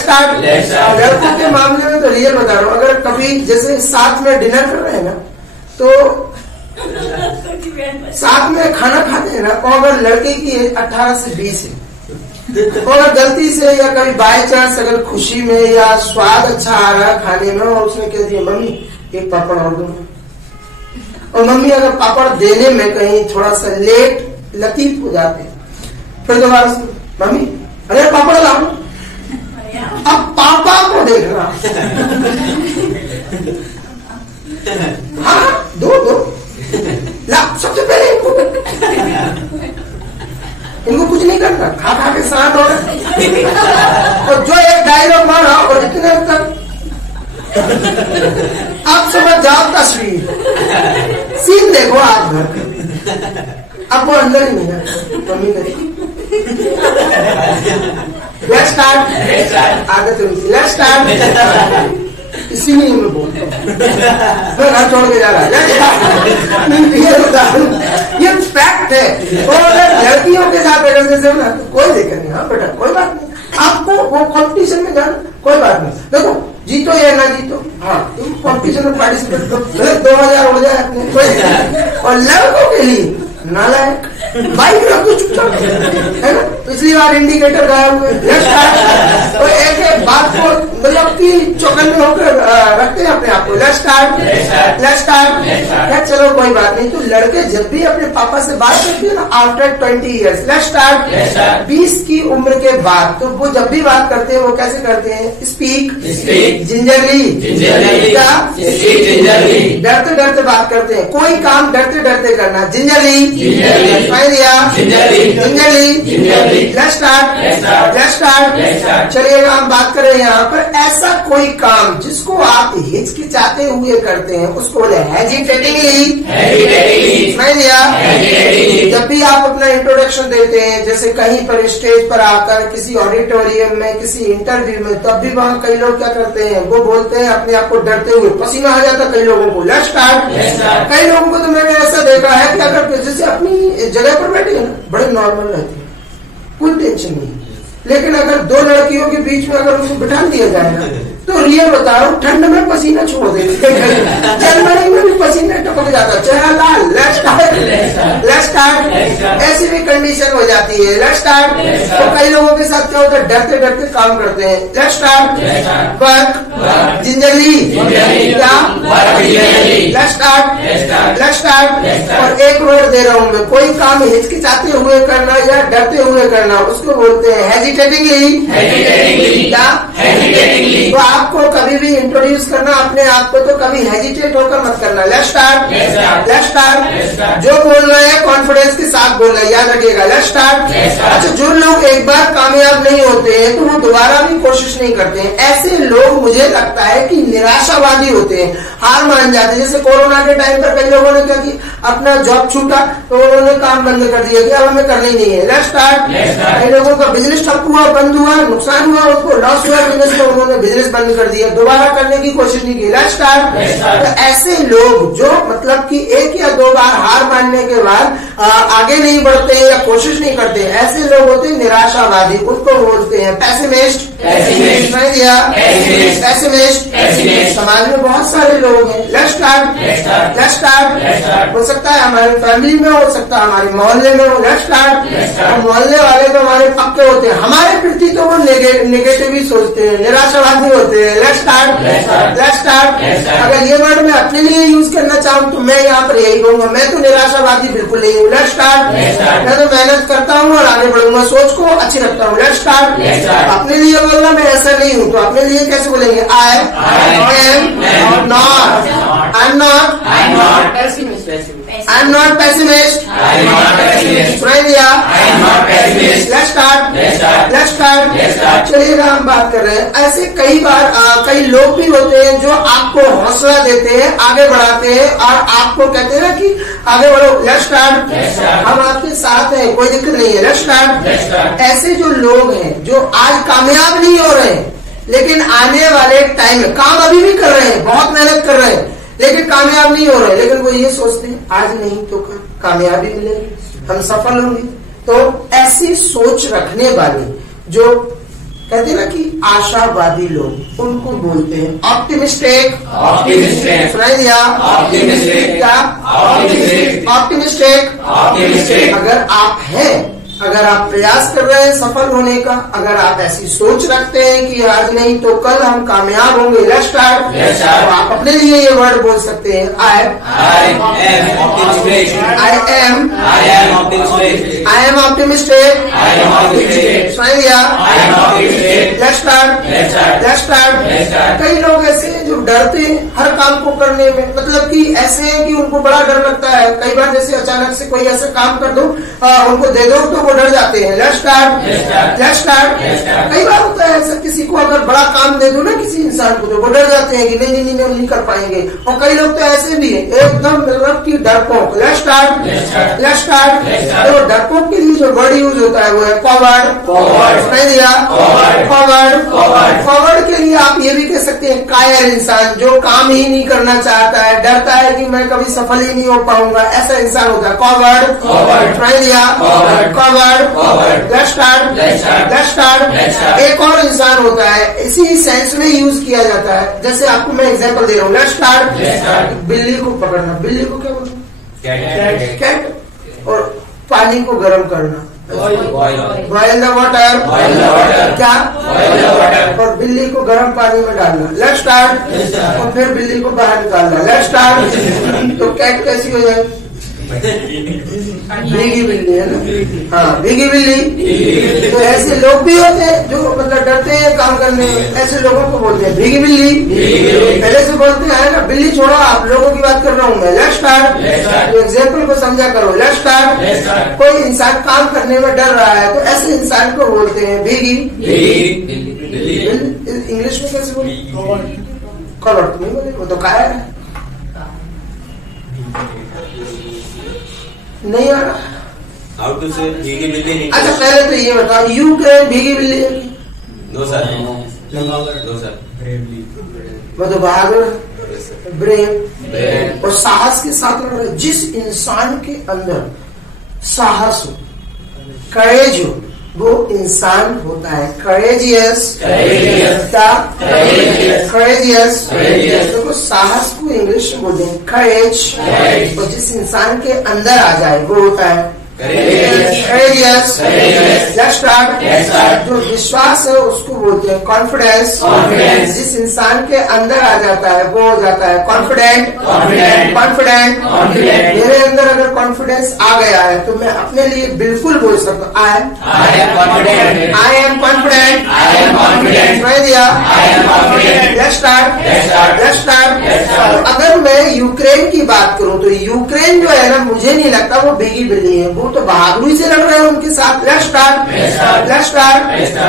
स्टार्ट। लड़कों के मामले में तो रियल बता रहा हूँ, अगर कभी जैसे साथ में डिनर कर रहे हैं ना, तो साथ में खाना खाते हैं ना, और अगर लड़के की एज 18 से 20 है, और गलती से या कभी बाय चांस अगर खुशी में या स्वाद अच्छा आ रहा है खाने में, और उसने कह दिया मम्मी एक पापड़ और दो, और मम्मी अगर पापड़ देने में कहीं थोड़ा सा लेट लतीफ हो जाते हैं, फिर दोबारा से मम्मी अरे पापड़ लाओ, अब पापा को देख रहा हाँ दो ला, सबसे पहले इनको कुछ नहीं करना, खा के साथ और जो एक डायलॉग मारा और इतने तक आप समझ जाओ तस्वीर, सीन देखो आप घर, अब वो अंदर ही नहीं है, मम्मी करेगी लेट्स स्टार्ट, आदत उनकी लेट्स स्टार्ट, इसीलिए मैं बोलता हूँ, मैं घर छोड़ के जा रहा ये फैक्ट है। और लड़कियों के साथ अगर जैसे ना तो कोई दिक्कत नहीं, हाँ बेटा कोई बात नहीं, आपको वो कॉम्पिटिशन में जाना कोई बात नहीं, देखो जीतो या ना जीतो, हाँ तुम कॉम्पिटिशन में पार्टिसिपेट करो, 2000 हो जाए अपने, कोई। और लड़कों के लिए नालायक बाइक रखो चुपचाप, है ना, पिछली बार इंडिकेटर गायब हुए, तो एक एक बात को मतलब कि चौकन्ने होकर रखते हैं अपने आप को, लेट्स स्टार्ट। चलो कोई बात नहीं, तो लड़के जब भी अपने पापा से बात करते हैं ना आफ्टर 20 ईयर्स, लेट्स स्टार्ट, 20 की उम्र के बाद, तो वो जब भी बात करते हैं वो कैसे करते हैं? स्पीक जिंजरली, डरते डरते बात करते हैं, कोई काम डरते डरते करना, जिंजरली, लेट्स स्टार्ट। चलिए हम बात करें यहाँ पर ऐसा कोई काम जिसको आप हिचकिचाते हुए करते हैं, उसको बोले हेजिटेटिंगली। जब भी आप अपना इंट्रोडक्शन देते हैं, जैसे कहीं पर स्टेज पर आकर किसी ऑडिटोरियम में, किसी इंटरव्यू में, तब भी वहाँ कई लोग क्या करते हैं, वो बोलते हैं अपने आप को डरते हुए, पसीना आ जाता कई लोगों को, लेट्स स्टार्ट। कई लोगों को तो मैंने ऐसा देखा है कि अगर जैसे अपनी जगह पर बैठे हैं ना, बड़े नॉर्मल रहते हैं, कोई टेंशन नहीं, लेकिन अगर दो लड़कियों के बीच में अगर उसे बिठा दिया जाए ना, तो रियल बता रहा हूँ ठंड में पसीना छोड़ देते, जनवरी में भी पसीना टपक जाता, चला लेट्स स्टार्ट। ऐसी भी कंडीशन हो जाती है, लेट्स स्टार्ट। तो कई लोगों के साथ क्या होता है, डरते डरते काम करते हैं, let's start. Work gingerly, let's start. और एक वर्ड दे रहा हूँ मैं, कोई काम हिचकिचाते हुए करना या डरते हुए करना, उसको बोलते हैं हेजिटेटिंगली। क्या? तो आपको कभी भी इंट्रोड्यूस करना अपने आप को, तो कभी हेजिटेट होकर मत करना, लेट्स स्टार्ट। जो बोल रहे हैं कॉन्फिडेंस के साथ बोल रहे हैं, याद रखिएगा, लेट्स स्टार्ट। अच्छा, जो लोग एक बार कामयाब नहीं होते हैं तो वो दोबारा भी कोशिश नहीं करते हैं, ऐसे लोग मुझे लगता है कि निराशावादी होते हैं, हार मान जाते हैं। जैसे कोरोना के टाइम पर कई लोगों ने क्या कि अपना जॉब छूटा तो उन्होंने काम बंद कर दिया कि अब हमें करना ही नहीं है, लेट्स स्टार्ट। कई लोगों का बिजनेस ठप हुआ, बंद हुआ, नुकसान हुआ, उसको लॉस हुआ बिजनेस में, उन्होंने बिजनेस बंद बंद कर दिया, दोबारा करने की कोशिश नहीं की, लेट्स स्टार्ट। तो ऐसे लोग जो मतलब कि एक या दो बार हार मानने के बाद आगे नहीं बढ़ते या कोशिश नहीं करते, ऐसे लोग होते हैं निराशावादी, उसको बोलते हैं पैसिमिस्ट। पैसिमिस्ट। समाज में बहुत सारे लोग हैं। Let's start. हो सकता है हमारी फैमिली में, हो सकता है हमारे मोहल्ले में हो। Let's start. मोहल्ले वाले तो हमारे पक्के होते हैं, हमारे प्रति तो वो नेगेटिव ही सोचते हैं, निराशावादी होते हैं। Let's start. अगर ये वर्ड मैं अपने लिए यूज करना चाहूँ तो मैं यहाँ पर यही कहूंगा, मैं तो निराशावादी बिल्कुल नहीं हूँ। Let's start. मैं तो मेहनत करता हूँ और आगे बढ़ूंगा, सोच को अच्छी रखता हूँ। Let's start. अपने लिए बोलना मैं ऐसा नहीं हूँ, तो अपने लिए कैसे बोलेंगे? I am not pessimist. चलिए हम बात कर रहे हैं, ऐसे कई बार कई लोग भी होते हैं जो आपको हौसला देते हैं, आगे बढ़ाते हैं और आपको कहते हैं ना कि आगे बढ़ो। Let's start. हम आपके साथ हैं, कोई दिक्कत नहीं है। Let's start. ऐसे जो लोग हैं जो आज कामयाब नहीं हो रहे हैं, लेकिन आने वाले टाइम में काम अभी भी कर रहे हैं, बहुत मेहनत कर रहे हैं, लेकिन कामयाब नहीं हो रहे, लेकिन वो ये सोचते हैं आज नहीं तो कल कामयाबी मिलेगी, हम सफल होंगे। तो ऐसी सोच रखने वाले जो कहते हैं ना कि आशावादी लोग, उनको बोलते हैं ऑप्टिमिस्टिक। सुनाई दिया? क्या? ऑप्टिमिस्टिक। अगर आप हैं, अगर आप प्रयास कर रहे हैं सफल होने का, अगर आप ऐसी सोच रखते हैं कि आज नहीं तो कल हम कामयाब होंगे, लेट्स स्टार्ट। तो आप अपने लिए ये वर्ड बोल सकते हैं, I am optimistic. Let's start. कई लोग ऐसे हैं जो डरते हैं हर काम को करने में, मतलब कि ऐसे हैं कि उनको बड़ा डर लगता है। कई बार जैसे अचानक से कोई ऐसा काम कर दो, उनको दे दो तो वो डर जाते हैं। Let's start. कई बार होता है ऐसा, किसी को अगर बड़ा काम दे दो ना किसी इंसान को, तो वो डर जाते हैं कि नहीं कर पाएंगे। और कई लोग तो ऐसे भी है एकदम मतलब कि डरपोक। Let's start. तो डरपोक के लिए जो वर्ड यूज होता है वो है फॉरवर्ड। नहीं दिया? फॉरवर्ड के लिए आप ये भी कह सकते हैं कायर इंसान, जो काम ही नहीं करना चाहता है, डरता है कि मैं कभी सफल ही नहीं हो पाऊंगा, ऐसा इंसान होता है फॉरवर्ड। नहीं दिया? Let's start. एक और इंसान होता है, इसी सेंस में यूज किया जाता है, जैसे आपको मैं एग्जांपल दे रहा हूँ। Let's start. बिल्ली को पकड़ना, बिल्ली को क्या बोलते? कैट। और पानी को गर्म करना, बॉयल द वाटर। क्या? और बिल्ली को गर्म पानी में डालना। Let's start. और फिर बिल्ली को बाहर निकालना। Let's start. तो कैट कैसी हो जाए? भीगी बिल्ली है ना? हाँ, भीगी बिल्ली। तो ऐसे लोग भी होते हैं जो मतलब डरते हैं काम करने में, ऐसे लोगों को बोलते हैं भीगी बिल्ली। पहले से बोलते हैं ना, बिल्ली छोड़ो, आप लोगों की बात कर रहा हूँ मैं। Let's start. एग्जाम्पल को समझा करो। Let's start. कोई इंसान काम करने में डर रहा है, तो ऐसे इंसान को बोलते हैं भीगी। इंग्लिश में कैसे बोले? कवर्ड। नहीं बोले, वो तो कायर है। नहीं आ रहा? हाउ टू से भीगी बिल्ली नहीं? अच्छा पहले तो ये बताओ, यूक्रेन भीगी बिल्ली है? No sir. वो तो बहादुर, ब्रेव और साहस के साथ लड़ रहे। जिस इंसान के अंदर साहस हो, करेज हो, वो इंसान होता है करेजियस। तो साहस को इंग्लिश में बोलते हैं करेज। और जिस इंसान के अंदर आ जाए वो होता है करेजियस। Let's start. जो विश्वास है उसको बोलते हैं कॉन्फिडेंस। जिस इंसान के अंदर आ जाता है वो हो जाता है कॉन्फिडेंट। मेरे अंदर अगर कॉन्फिडेंस आ गया है तो मैं अपने लिए बिल्कुल बोल सकता हूँ I am confident. Let's start. अगर मैं यूक्रेन की बात करूं तो यूक्रेन जो है ना, मुझे नहीं लगता वो भीगी बिल्ली है, वो तो बहादुरी से लड़ रहे हैं उनके साथ। Let's start.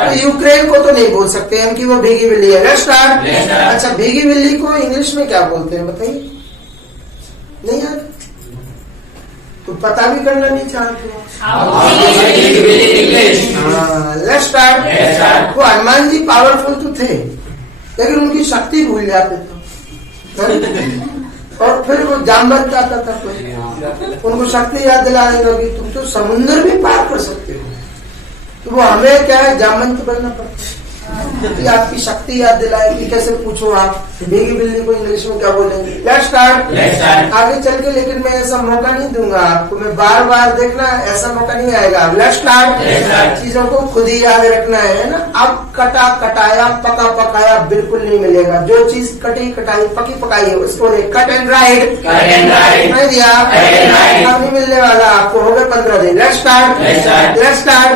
तो यूक्रेन को तो नहीं बोल सकते हम कि वो भीगी बिल्ली है। Let's start. अच्छा, भीगी बिल्ली को इंग्लिश में क्या बोलते हैं बताइए? नहीं यार, तो पता भी करना नहीं चाहते। Let's start. वो हनुमान जी पावरफुल तो थे, लेकिन उनकी शक्ति भूल जाते थे। और फिर वो जामवंत आता था कोई, उनको शक्ति याद दिला देगा कि तुम तो समुद्र भी पार कर सकते हो। तो वो हमें क्या है, जामवंत बनना पड़ता है कि आपकी शक्ति याद दिलाए कि कैसे पूछो आप भीगी बिल्ली को इंग्लिश में क्या बोलेंगे। Let's start. आगे चल के लेकिन मैं ऐसा मौका नहीं दूंगा आपको, मैं बार बार देखना ऐसा मौका नहीं आएगा। Let's start. चीजों को खुद ही याद रखना है ना। अब कटा कटाया पका पकाया बिल्कुल नहीं मिलेगा। जो चीज कटी कटाई पकी पकाई है उसको कट एंड राइट नहीं दिया, अब नहीं मिलने वाला आपको। हो गए 15 दिन। Let's start. Let's start.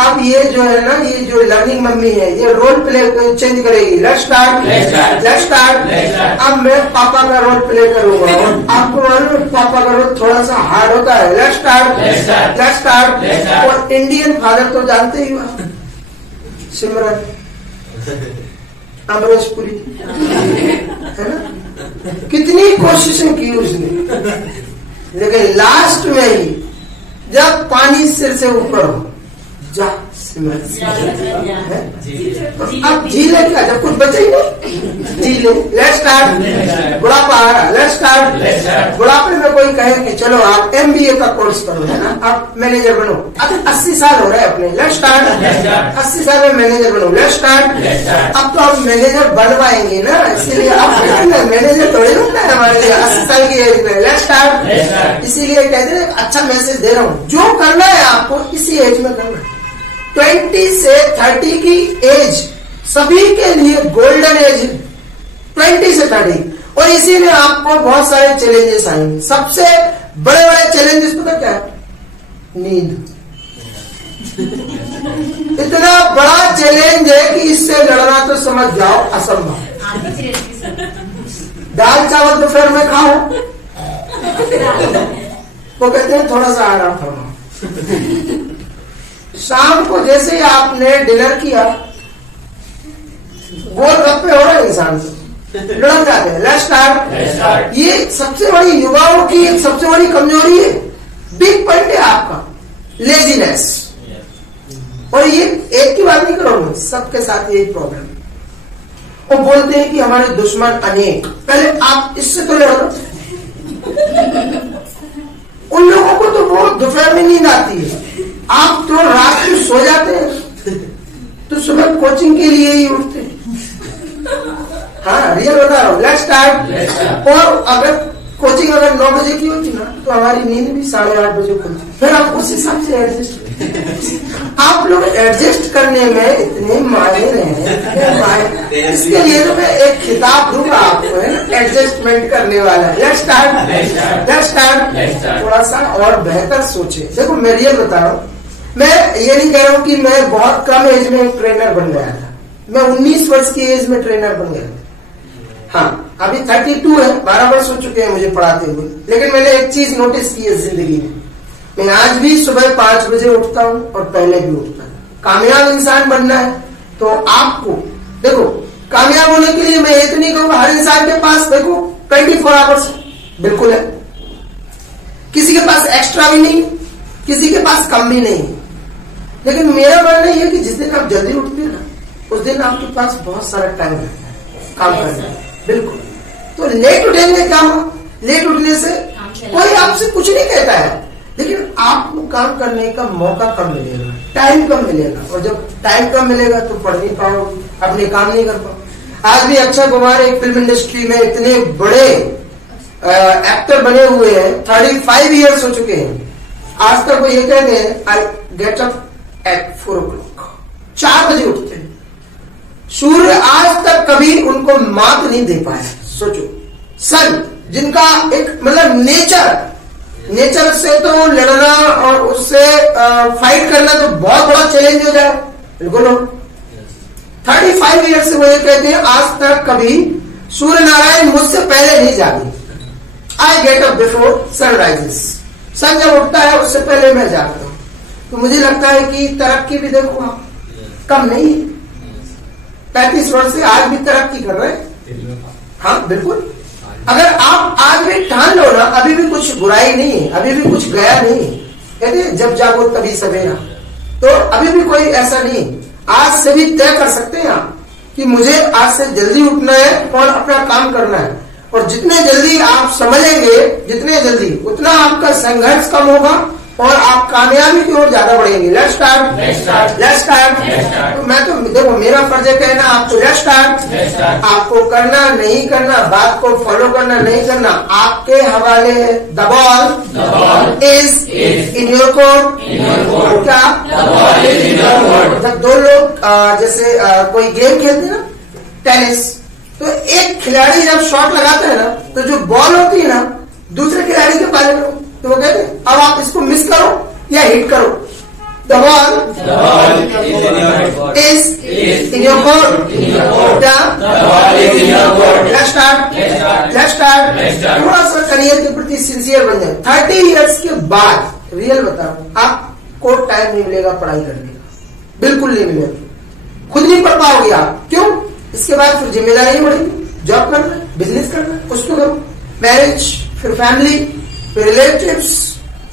अब ये जो है ना, ये जो लर्निंग मम्मी है ये रोल प्ले चेंज करेगी। Let's start. Let's start. अब मैं पापा का रोल प्ले करूंगा। आपको मालूम पापा का रोल थोड़ा सा हार्ड होता है। Let's start. Let's start. और इंडियन फादर तो जानते ही हो, सिमरन अमरीश पुरी है ना, कितनी कोशिशें की उसने, लेकिन लास्ट में ही जब पानी सिर से ऊपर हो जा सिमरन, अब झीले क्या, जब कुछ बचे ही नहीं झीले। Let's start. बुढ़ापा आ रहा। Let's start. बुढ़ापे में कोई कहे कि चलो आप MBA का कोर्स करो, है ना, आप मैनेजर बनो। अब 80 साल हो रहे हैं अपने। Let's start. 80 साल में मैनेजर बनो। Let's start. अब तो आप मैनेजर बन पाएंगे ना, इसीलिए आप मैनेजर थोड़े होता है हमारे लिए 80 साल की एज में। Let's start. इसीलिए कहते हैं अच्छा मैसेज दे रहा हूँ, जो करना है आपको इसी एज में करना है। 20 से 30 की एज सभी के लिए गोल्डन एज है, 20 से 30। और इसी में आपको बहुत सारे चैलेंजेस आएंगे। सबसे बड़े बड़े चैलेंजेस पता क्या है? नींद। इतना बड़ा चैलेंज है कि इससे लड़ना तो समझ जाओ असंभव। दाल चावल दोपहर में खाओ, वो कहते हैं थोड़ा सा आराम फरमाओ। शाम को जैसे ही आपने डिनर किया, गोलगप्पे हो रहे इंसान से लड़क जाते हैं। Let's start. ये सबसे बड़ी युवाओं की एक सबसे बड़ी कमजोरी है, बिग पॉइंट है आपका, लेजीनेस। और ये एक की बात नहीं करूंगा, सबके साथ यही प्रॉब्लम। वो बोलते हैं कि हमारे दुश्मन अनेक। पहले आप इससे तो लड़ो। उन लोगों को तो वो दोपहर में नींद आती है, आप तो रात को सो जाते हैं तो सुबह कोचिंग के लिए ही उठते हैं। हाँ रियल बता रहा हूँ। Let's start. और अगर कोचिंग अगर 9 बजे की होती ना तो हमारी नींद भी 8:30 बजे खुलती। फिर आप उस हिसाब से एडजस्ट, आप लोग एडजस्ट करने में इतने माहिर हैं, इसके लिए तो मैं एक खिताब दूंगा आपको, है ना, एडजस्टमेंट करने वाला। Let's start. Let's start. थोड़ा सा और बेहतर सोचे। देखो मैं रियल बता रहा हूँ, मैं ये नहीं कह रहा हूँ कि मैं बहुत कम एज में ट्रेनर बन गया था। मैं 19 वर्ष की एज में ट्रेनर बन गया था। हाँ अभी 32 है, 12 वर्ष हो चुके हैं मुझे पढ़ाते हुए। लेकिन मैंने एक चीज नोटिस की है जिंदगी में, मैं आज भी सुबह 5 बजे उठता हूँ और पहले भी उठता हूँ। कामयाब इंसान बनना है तो आपको देखो, कामयाब होने के लिए मैं ये तो नहीं कहूँगा हर इंसान के पास देखो 24 आवर्स बिल्कुल है, किसी के पास एक्स्ट्रा भी नहीं, किसी के पास कम भी नहीं। लेकिन मेरा मानना यह है कि जिस दिन आप जल्दी उठते हैं ना, उस दिन आपके पास बहुत सारा टाइम रहता है काम करने का। बिल्कुल। तो लेट उठेंगे क्या हुआ? लेट उठने से कोई आपसे कुछ नहीं कहता है, लेकिन आपको काम करने का मौका कम मिलेगा, टाइम कम मिलेगा। और जब टाइम कम मिलेगा तो पढ़ नहीं पाओगे, अपने काम नहीं कर पाओगे। आज भी अक्षय कुमार एक फिल्म इंडस्ट्री में इतने बड़े एक्टर बने हुए हैं, 35 ईयर्स हो चुके हैं। आज तक वो ये कहते हैं आई गेट अप एट 4 o'clock, 4 बजे उठते हैं। सूर्य आज तक कभी उनको मात नहीं दे पाया। सोचो, सन जिनका एक मतलब नेचर से तो लड़ना और उससे फाइट करना तो बहुत बड़ा चैलेंज हो जाए। बिल्कुल 35 ईयर से वो ये कहते हैं आज तक कभी सूर्य नारायण मुझसे पहले नहीं जागे। I get up before sunrises, sun जब उठता है उससे पहले मैं जागता हूं। तो मुझे लगता है कि तरक्की भी देखो आप कम नहीं, 35 वर्ष से आज भी तरक्की कर रहे हैं। हाँ बिल्कुल, अगर आप आज भी ठान लो ना, अभी भी कुछ बुराई नहीं है, अभी भी कुछ गया नहीं। कहते जब जागो तभी सवेरा, तो अभी भी कोई ऐसा नहीं। आज से भी तय कर सकते हैं आप कि मुझे आज से जल्दी उठना है और अपना काम करना है, और जितने जल्दी आप समझेंगे जितने जल्दी उतना आपका संघर्ष कम होगा और आप कामयाबी की ओर ज्यादा बढ़ेंगे। Let's start. तो मैं तो देखो मेरा फर्ज है कहना आपको लेट्स स्टार्ट। आपको करना नहीं करना, बात को फॉलो करना नहीं करना आपके हवाले है। The ball is in your court. क्या जब दो लोग जैसे कोई गेम खेलते हैं ना, टेनिस, तो एक खिलाड़ी जब शॉट लगाता है ना, तो जो बॉल होती है ना दूसरे खिलाड़ी के बारे में, तो वो कहते हैं अब आप इसको मिस करो या हिट करो। The ball is in your court. Let's start. थोड़ा सा करियर के प्रति सिंसियर बन जाए। 30 इयर्स के बाद रियल बता रहा हूं, आपको टाइम नहीं मिलेगा पढ़ाई करने का, बिल्कुल नहीं मिलेगा। खुद नहीं पढ़ पाओगे आप। क्यों? इसके बाद फिर जिम्मेदारी बढ़ेगी, जॉब करना, बिजनेस करना, कुछ तो करो, मैरिज, फिर फैमिली, फिर रिलेटिव्स,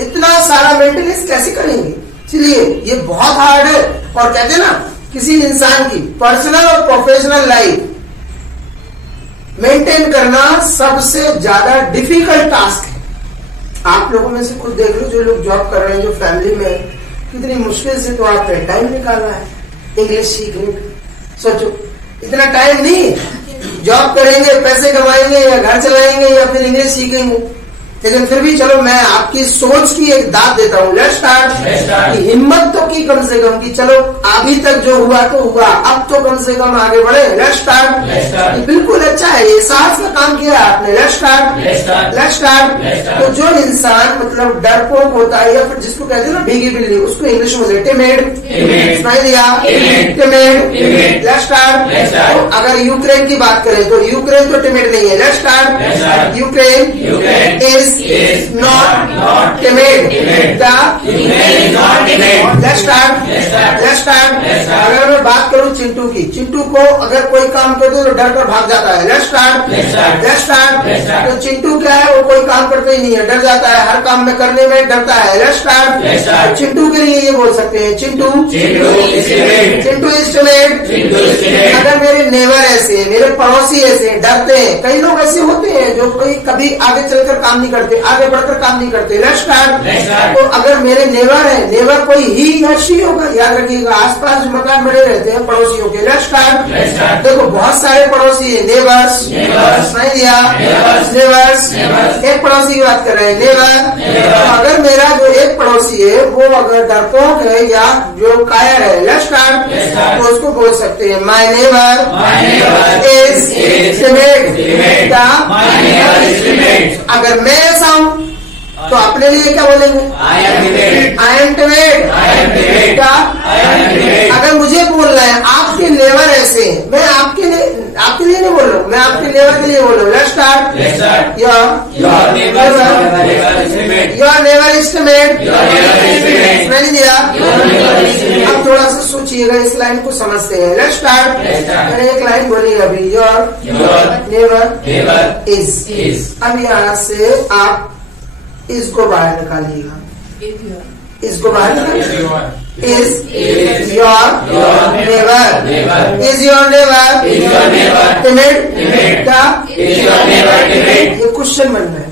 इतना सारा मेंटेनेंस कैसे करेंगे? इसलिए ये बहुत हार्ड है। और कहते हैं ना, किसी इंसान की पर्सनल और प्रोफेशनल लाइफ मेंटेन करना सबसे ज्यादा डिफिकल्ट टास्क है। आप लोगों में से खुद देख लो, जो लोग जॉब कर रहे हैं, जो फैमिली में, कितनी मुश्किल से तो आपने टाइम निकाला है इंग्लिश सीखने का। सोचो, इतना टाइम नहीं, जॉब करेंगे, पैसे कमाएंगे, या घर चलाएंगे, या फिर इंग्लिश सीखेंगे। लेकिन फिर भी चलो मैं आपकी सोच की एक दाद देता हूँ। Let's start. हिम्मत तो की कम से कम, कि चलो अभी तक जो हुआ तो हुआ, अब तो कम से कम आगे बढ़े। Let's start. बिल्कुल अच्छा है, ये साहस का काम किया आपने। Let's start. तो जो इंसान मतलब डरपोक होता है, या फिर जिसको कहते हैं ना भीगी बिल्ली, उसको इंग्लिश में टिमिड, सुनाई दिया, टिमिड। Let's start. अगर यूक्रेन की बात करें तो यूक्रेन तो टिमिड नहीं है। Let's start. Ukraine is not timid. Let's start. अगर मैं बात करूं चिंटू की, चिंटू को अगर कोई काम कर दो तो डर कर भाग जाता है। Let's start. तो चिंटू क्या है, वो कोई काम करते ही नहीं है, डर जाता है, हर काम में करने में डरता है। Let's start. चिंटू के लिए ये बोल सकते हैं, चिंटू इज timid। अगर मेरे नेबर ऐसे, मेरे पड़ोसी ऐसे डरते हैं, कई लोग ऐसे होते हैं जो कोई कभी आगे चलकर काम नहीं करते, आगे बढ़कर काम नहीं करते। Let's start. तो अगर मेरे नेबर है, नेबर कोई ही या शी होगा, याद रखिएगा, आसपास जो मकान बने रहते हैं पड़ोसियों के। Let's start. देखो बहुत सारे पड़ोसी है, नेबर्स, नहीं दिया, नेबर्स। एक पड़ोसी की बात कर रहे हैं, नेबर। तो अगर मेरा जो एक पड़ोसी है वो अगर डरपोक है या जो कायर है, लेट्स स्टार्ट, तो उसको बोल सकते हैं माय नेबर इज timid। अगर मैं ऐसा हूं तो अपने लिए क्या बोलेंगे? I am timid। क्या? अगर मुझे बोलना है आपके नेबर ऐसे हैं, मैं आपके लिए नहीं बोल रहा हूँ, मैं आपके नेबर के लिए बोल रहा हूँ। Let's start. Your neighbour is timid। मैंने दिया। अब थोड़ा सा सोचिएगा, इस लाइन को समझते हैं। Let's start. मैंने एक लाइन बोली अभी, योर नेबर इज। अब यहाँ से आप इसको बाहर निकालिएगा, इसको बाहर निकालिएगा। Is your neighbour, is your neighbour timid। क्या? ये क्वेश्चन बन रहा है।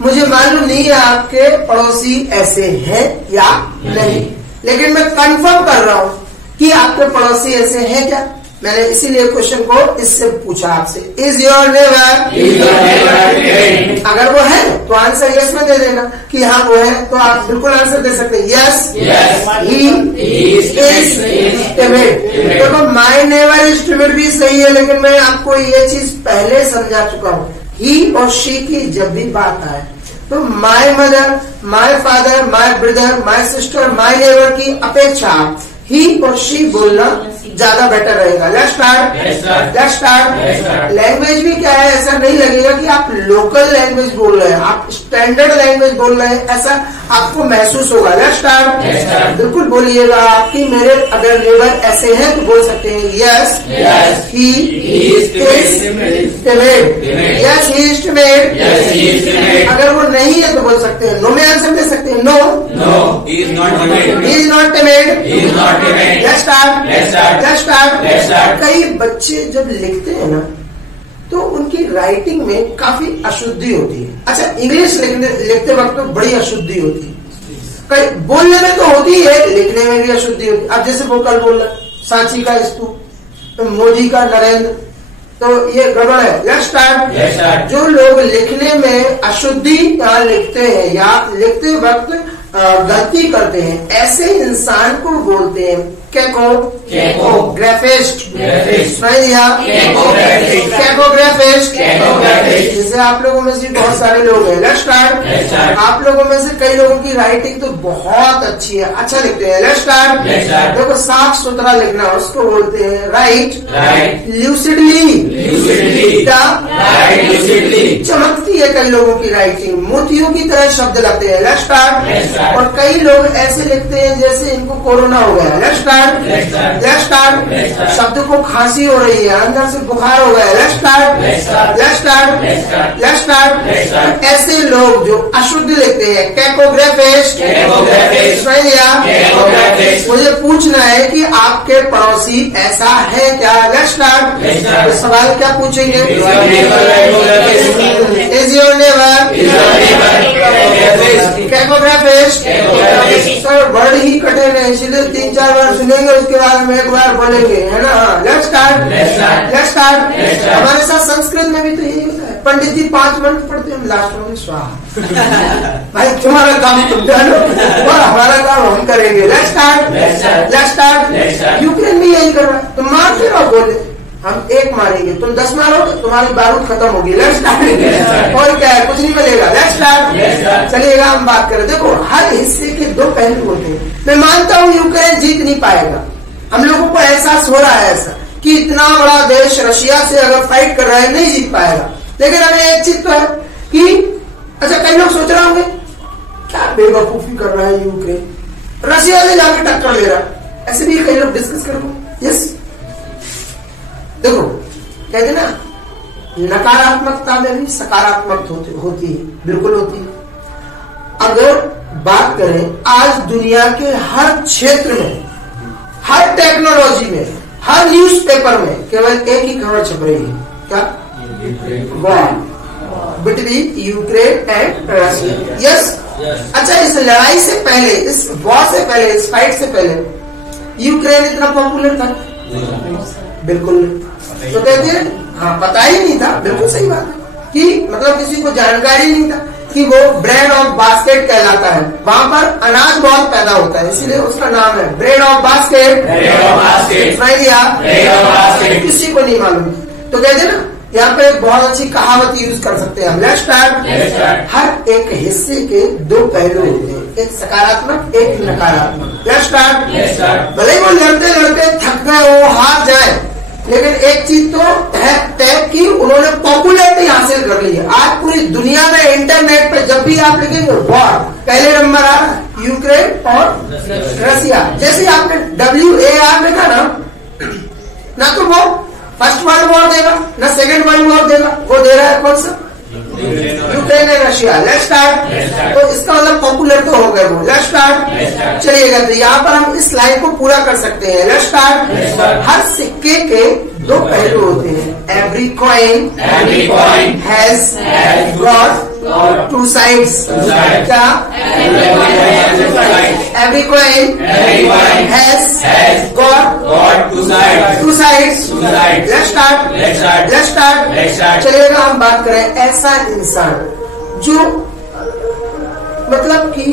मुझे मालूम नहीं है आपके पड़ोसी ऐसे हैं या नहीं, लेकिन मैं कंफर्म कर रहा हूं कि आपके पड़ोसी ऐसे हैं क्या। मैंने इसीलिए क्वेश्चन को इससे पूछा आपसे, इज योर नेबर। अगर वो है तो आंसर यस में दे देना कि हाँ वो है, तो आप बिल्कुल आंसर दे सकते हैं, यस ही इज timid। देखो माय नेबर इज timid भी सही है, लेकिन मैं आपको ये चीज पहले समझा चुका हूँ। ही और शी की जब भी बात आए तो my mother, my father, my brother, my sister, my neighbour की अपेक्षा ही और शी बोलना ज्यादा बेटर रहेगा। Let's start. लैंग्वेज भी क्या है, ऐसा नहीं लगेगा कि आप लोकल लैंग्वेज बोल रहे हैं, आप स्टैंडर्ड लैंग्वेज बोल रहे हैं, ऐसा आपको महसूस होगा। Let's start. बिल्कुल बोलिएगा आपकी मेरे अगर नेबर ऐसे हैं तो बोल सकते हैं yes he is timid। Yes he is timid। अगर वो नहीं है तो बोल सकते हैं नो में आंसर दे सकते हैं, no he is not timid। Let's start. Let's start. कई बच्चे जब लिखते हैं ना तो उनकी राइटिंग में काफी अशुद्धि होती है। अच्छा, इंग्लिश लिखते वक्त तो बड़ी अशुद्धि होती है, कई बोलने में तो होती है, लिखने में भी अशुद्धि होती है। अब जैसे वो कल बोल रहा सांची का स्तूप, तो मोदी का नरेंद्र, तो ये गड़बड़ है। Let's start. जो लोग लिखने में अशुद्धि या लिखते हैं या लिखते वक्त गलती करते हैं, ऐसे इंसान को बोलते हैं कैकोग्राफिस्ट। जैसे आप लोगों में से बहुत सारे लोग हैं। Let's start. आप लोगों में से कई लोगों की राइटिंग तो बहुत अच्छी है, अच्छा लिखते हैं। Let's start. देखो, साफ सुथरा लिखना उसको बोलते हैं राइट ल्यूसिडली। चमकती है कई लोगों की राइटिंग, मोतियों की तरह शब्द लगते हैं। Let's start. और कई लोग ऐसे लिखते हैं जैसे इनको कोरोना हो गया। Let's start. शब्द को खांसी हो रही है, अंदर से बुखार हो गया। Let's start. ऐसे लोग जो अशुद्ध लिखते हैं कैकोग्राफिस्ट। मुझे पूछना है कि आपके पड़ोसी ऐसा है क्या? Let's start. सवाल क्या पूछेंगे? Is your neighbour cacographist? Sir word ही कठिन है, इसलिए 3-4 बार सुनेंगे, उसके बाद में एक बार बोलेंगे, है ना? Let's start. हमारे साथ संस्कृत में भी तो यही होता है, पंडित जी 5 मंत्र पढ़ते हैं, लास्ट में स्वाहा। भाई तुम्हारा काम तुम जानो और हमारा काम हम करेंगे। Let's start. यूक्रेन भी यही कर रहा है, तुम मारते रहो, बोले हम 1 मारेंगे, तुम 10 मारोगे, तुम्हारी बारूद खत्म होगी। Let's start. और क्या है, कुछ नहीं मिलेगा। Let's start. चलिएगा, हम बात करें। देखो, हर हिस्से के 2 पहलू होते हैं। मैं मानता हूं यूक्रेन जीत नहीं पाएगा, हम लोगों को एहसास हो रहा है ऐसा कि इतना बड़ा देश रशिया से अगर फाइट कर रहा है नहीं जीत पाएगा। लेकिन हमें एक चीज तो है कि अच्छा, कई लोग सोच रहे होंगे क्या बेवकूफी कर रहा है यूक्रेन, रशिया से जाकर टक्कर ले रहा है, ऐसे भी कई लोग डिस्कस करेंगे। यस, देखो कहते ना, नकारात्मकता में भी सकारात्मक होती है, बिल्कुल होती है। अगर बात करें आज दुनिया के हर क्षेत्र में, हर टेक्नोलॉजी में, हर न्यूज़पेपर में केवल एक ही खबर छप रही है, क्या? War between Ukraine and Russia. Yes. अच्छा, इस लड़ाई से पहले, इस वॉर से पहले, इस फाइट से पहले यूक्रेन इतना पॉपुलर था? बिल्कुल नहीं। तो कहते हैं हाँ, पता ही नहीं था। बिल्कुल सही बात है कि मतलब किसी को जानकारी नहीं था कि वो ब्रेड ऑफ बास्केट कहलाता है, वहाँ पर अनाज बहुत पैदा होता है, इसीलिए उसका नाम है ब्रेड ऑफ बास्केट। किसी को नहीं मालूम। तो कहते ना, यहाँ पे एक बहुत अच्छी कहावत यूज कर सकते हैं हम। Let's start. हर एक हिस्से के 2 पहलू होते हैं, एक सकारात्मक, एक नकारात्मक। Let's start. भले वो लड़ते लड़ते थक गए हो, हार जाए, लेकिन एक चीज तो है तय कि उन्होंने पॉपुलैरिटी हासिल कर ली है। आज पूरी दुनिया में इंटरनेट पे जब भी आप लिखेंगे वॉर, पहले नंबर आ रहा है यूक्रेन और रशिया। जैसे आपने WAR लिखा ना तो वो फर्स्ट वर्ल्ड वॉर देगा, ना सेकेंड वर्ल्ड वॉर देगा, वो दे रहा है कौन सा? Ukraine and Russia. Let's start. तो इसका मतलब पॉपुलर तो हो गए वो। Let's start. चलिएगा, तो यहाँ पर हम इस लाइन को पूरा कर सकते हैं। Let's start. हर सिक्के के 2 पहलू होते हैं। Every coin has got 2 sides. क्या? Every coin has got 2 sides. Let's start. चलिएगा, हम बात करें ऐसा इंसान जो मतलब कि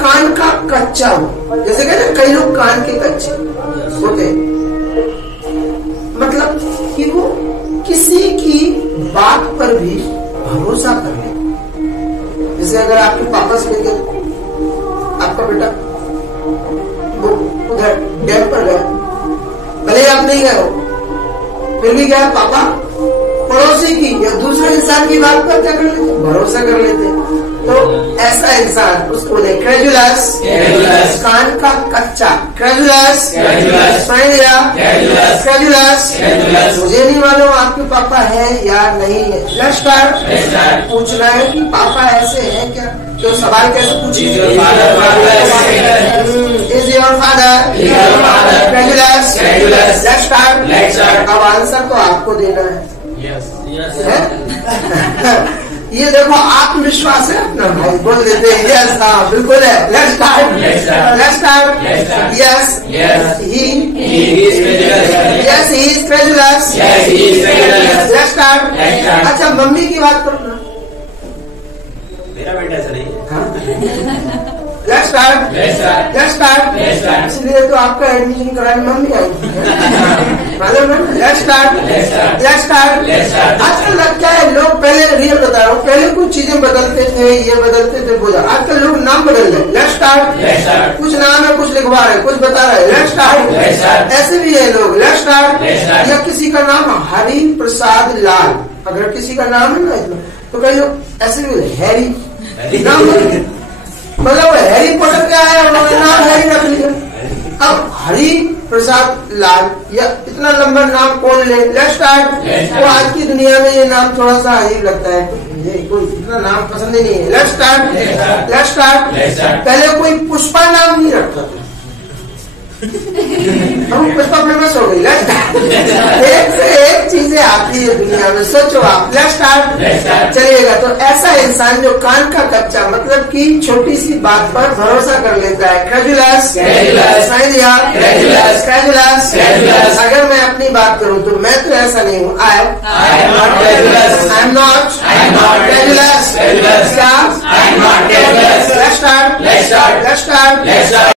कान का कच्चा हो। जैसे कहते हैं कई लोग कान के कच्चे होते, मतलब कि वो किसी की बात पर भी भरोसा कर ले। जैसे अगर आपके पापा से लेके आपका बेटा वो उधर डैम पर गया, भले आप नहीं गए हो, फिर भी क्या है, पापा पड़ोसी की या दूसरे इंसान की बात पर क्या कर लेते, भरोसा कर लेते। तो ऐसा इंसान उसको बोले क्रेजुलस, कान का कच्चा, क्रेजुलस, मुझे नहीं मालूम आपके पापा है या नहीं है। लेट्स पूछना है कि पापा ऐसे हैं क्या, तो सवाल कैसे पूछिए? Is your father, credulous, let's start. अब आंसर तो आपको देना है। ये देखो आत्मविश्वास है अपना भाई, बोल देते हैं यस, हाँ बिल्कुल है। Let's start, yes he is credulous, let's start. अच्छा मम्मी की बात करो ना, मेरा बेटा ऐसा नहीं है। Let's start. इसलिए तो आपका एडमिशन कराने मम्मी आई मालूम है। Let's start. आजकल लगता है लोग, पहले रियल बता रहा हूँ, पहले कुछ चीजें बदलते थे, ये बदलते थे बोला, आजकल लोग नाम बदल रहे। लेट्स स्टार्ट, कुछ नाम है, कुछ लिखवा रहे, कुछ बता रहे। लेट्स स्टार्ट, ऐसे भी है लोग। Let's start. या किसी का नाम हरि प्रसाद लाल, अगर किसी का नाम है ना तो कई लोग ऐसे भी हैरी नाम, मतलब हैरी पॉटर क्या है, उन्होंने नाम हैरी रख लिया। अब हरि प्रसाद लाल, या इतना लंबा नाम कौन ले। Let's start. तो आज की दुनिया में ये नाम थोड़ा सा अजीब लगता है, मुझे कोई इतना नाम पसंद ही नहीं है। Let's start. पहले कोई पुष्पा नाम नहीं रखता था, हम पुष्पा फेमस हो गई। Let's start. एक से एक चीजें आती है दुनिया में, सोचो आप। लेट्स स्टार्ट चलेगा। तो ऐसा इंसान जो कान का कच्चा, मतलब कि छोटी सी बात पर भरोसा कर लेता है। क्रेडुलस। अगर मैं अपनी बात करूं तो मैं तो ऐसा नहीं हूँ। I am not credulous. Let's start.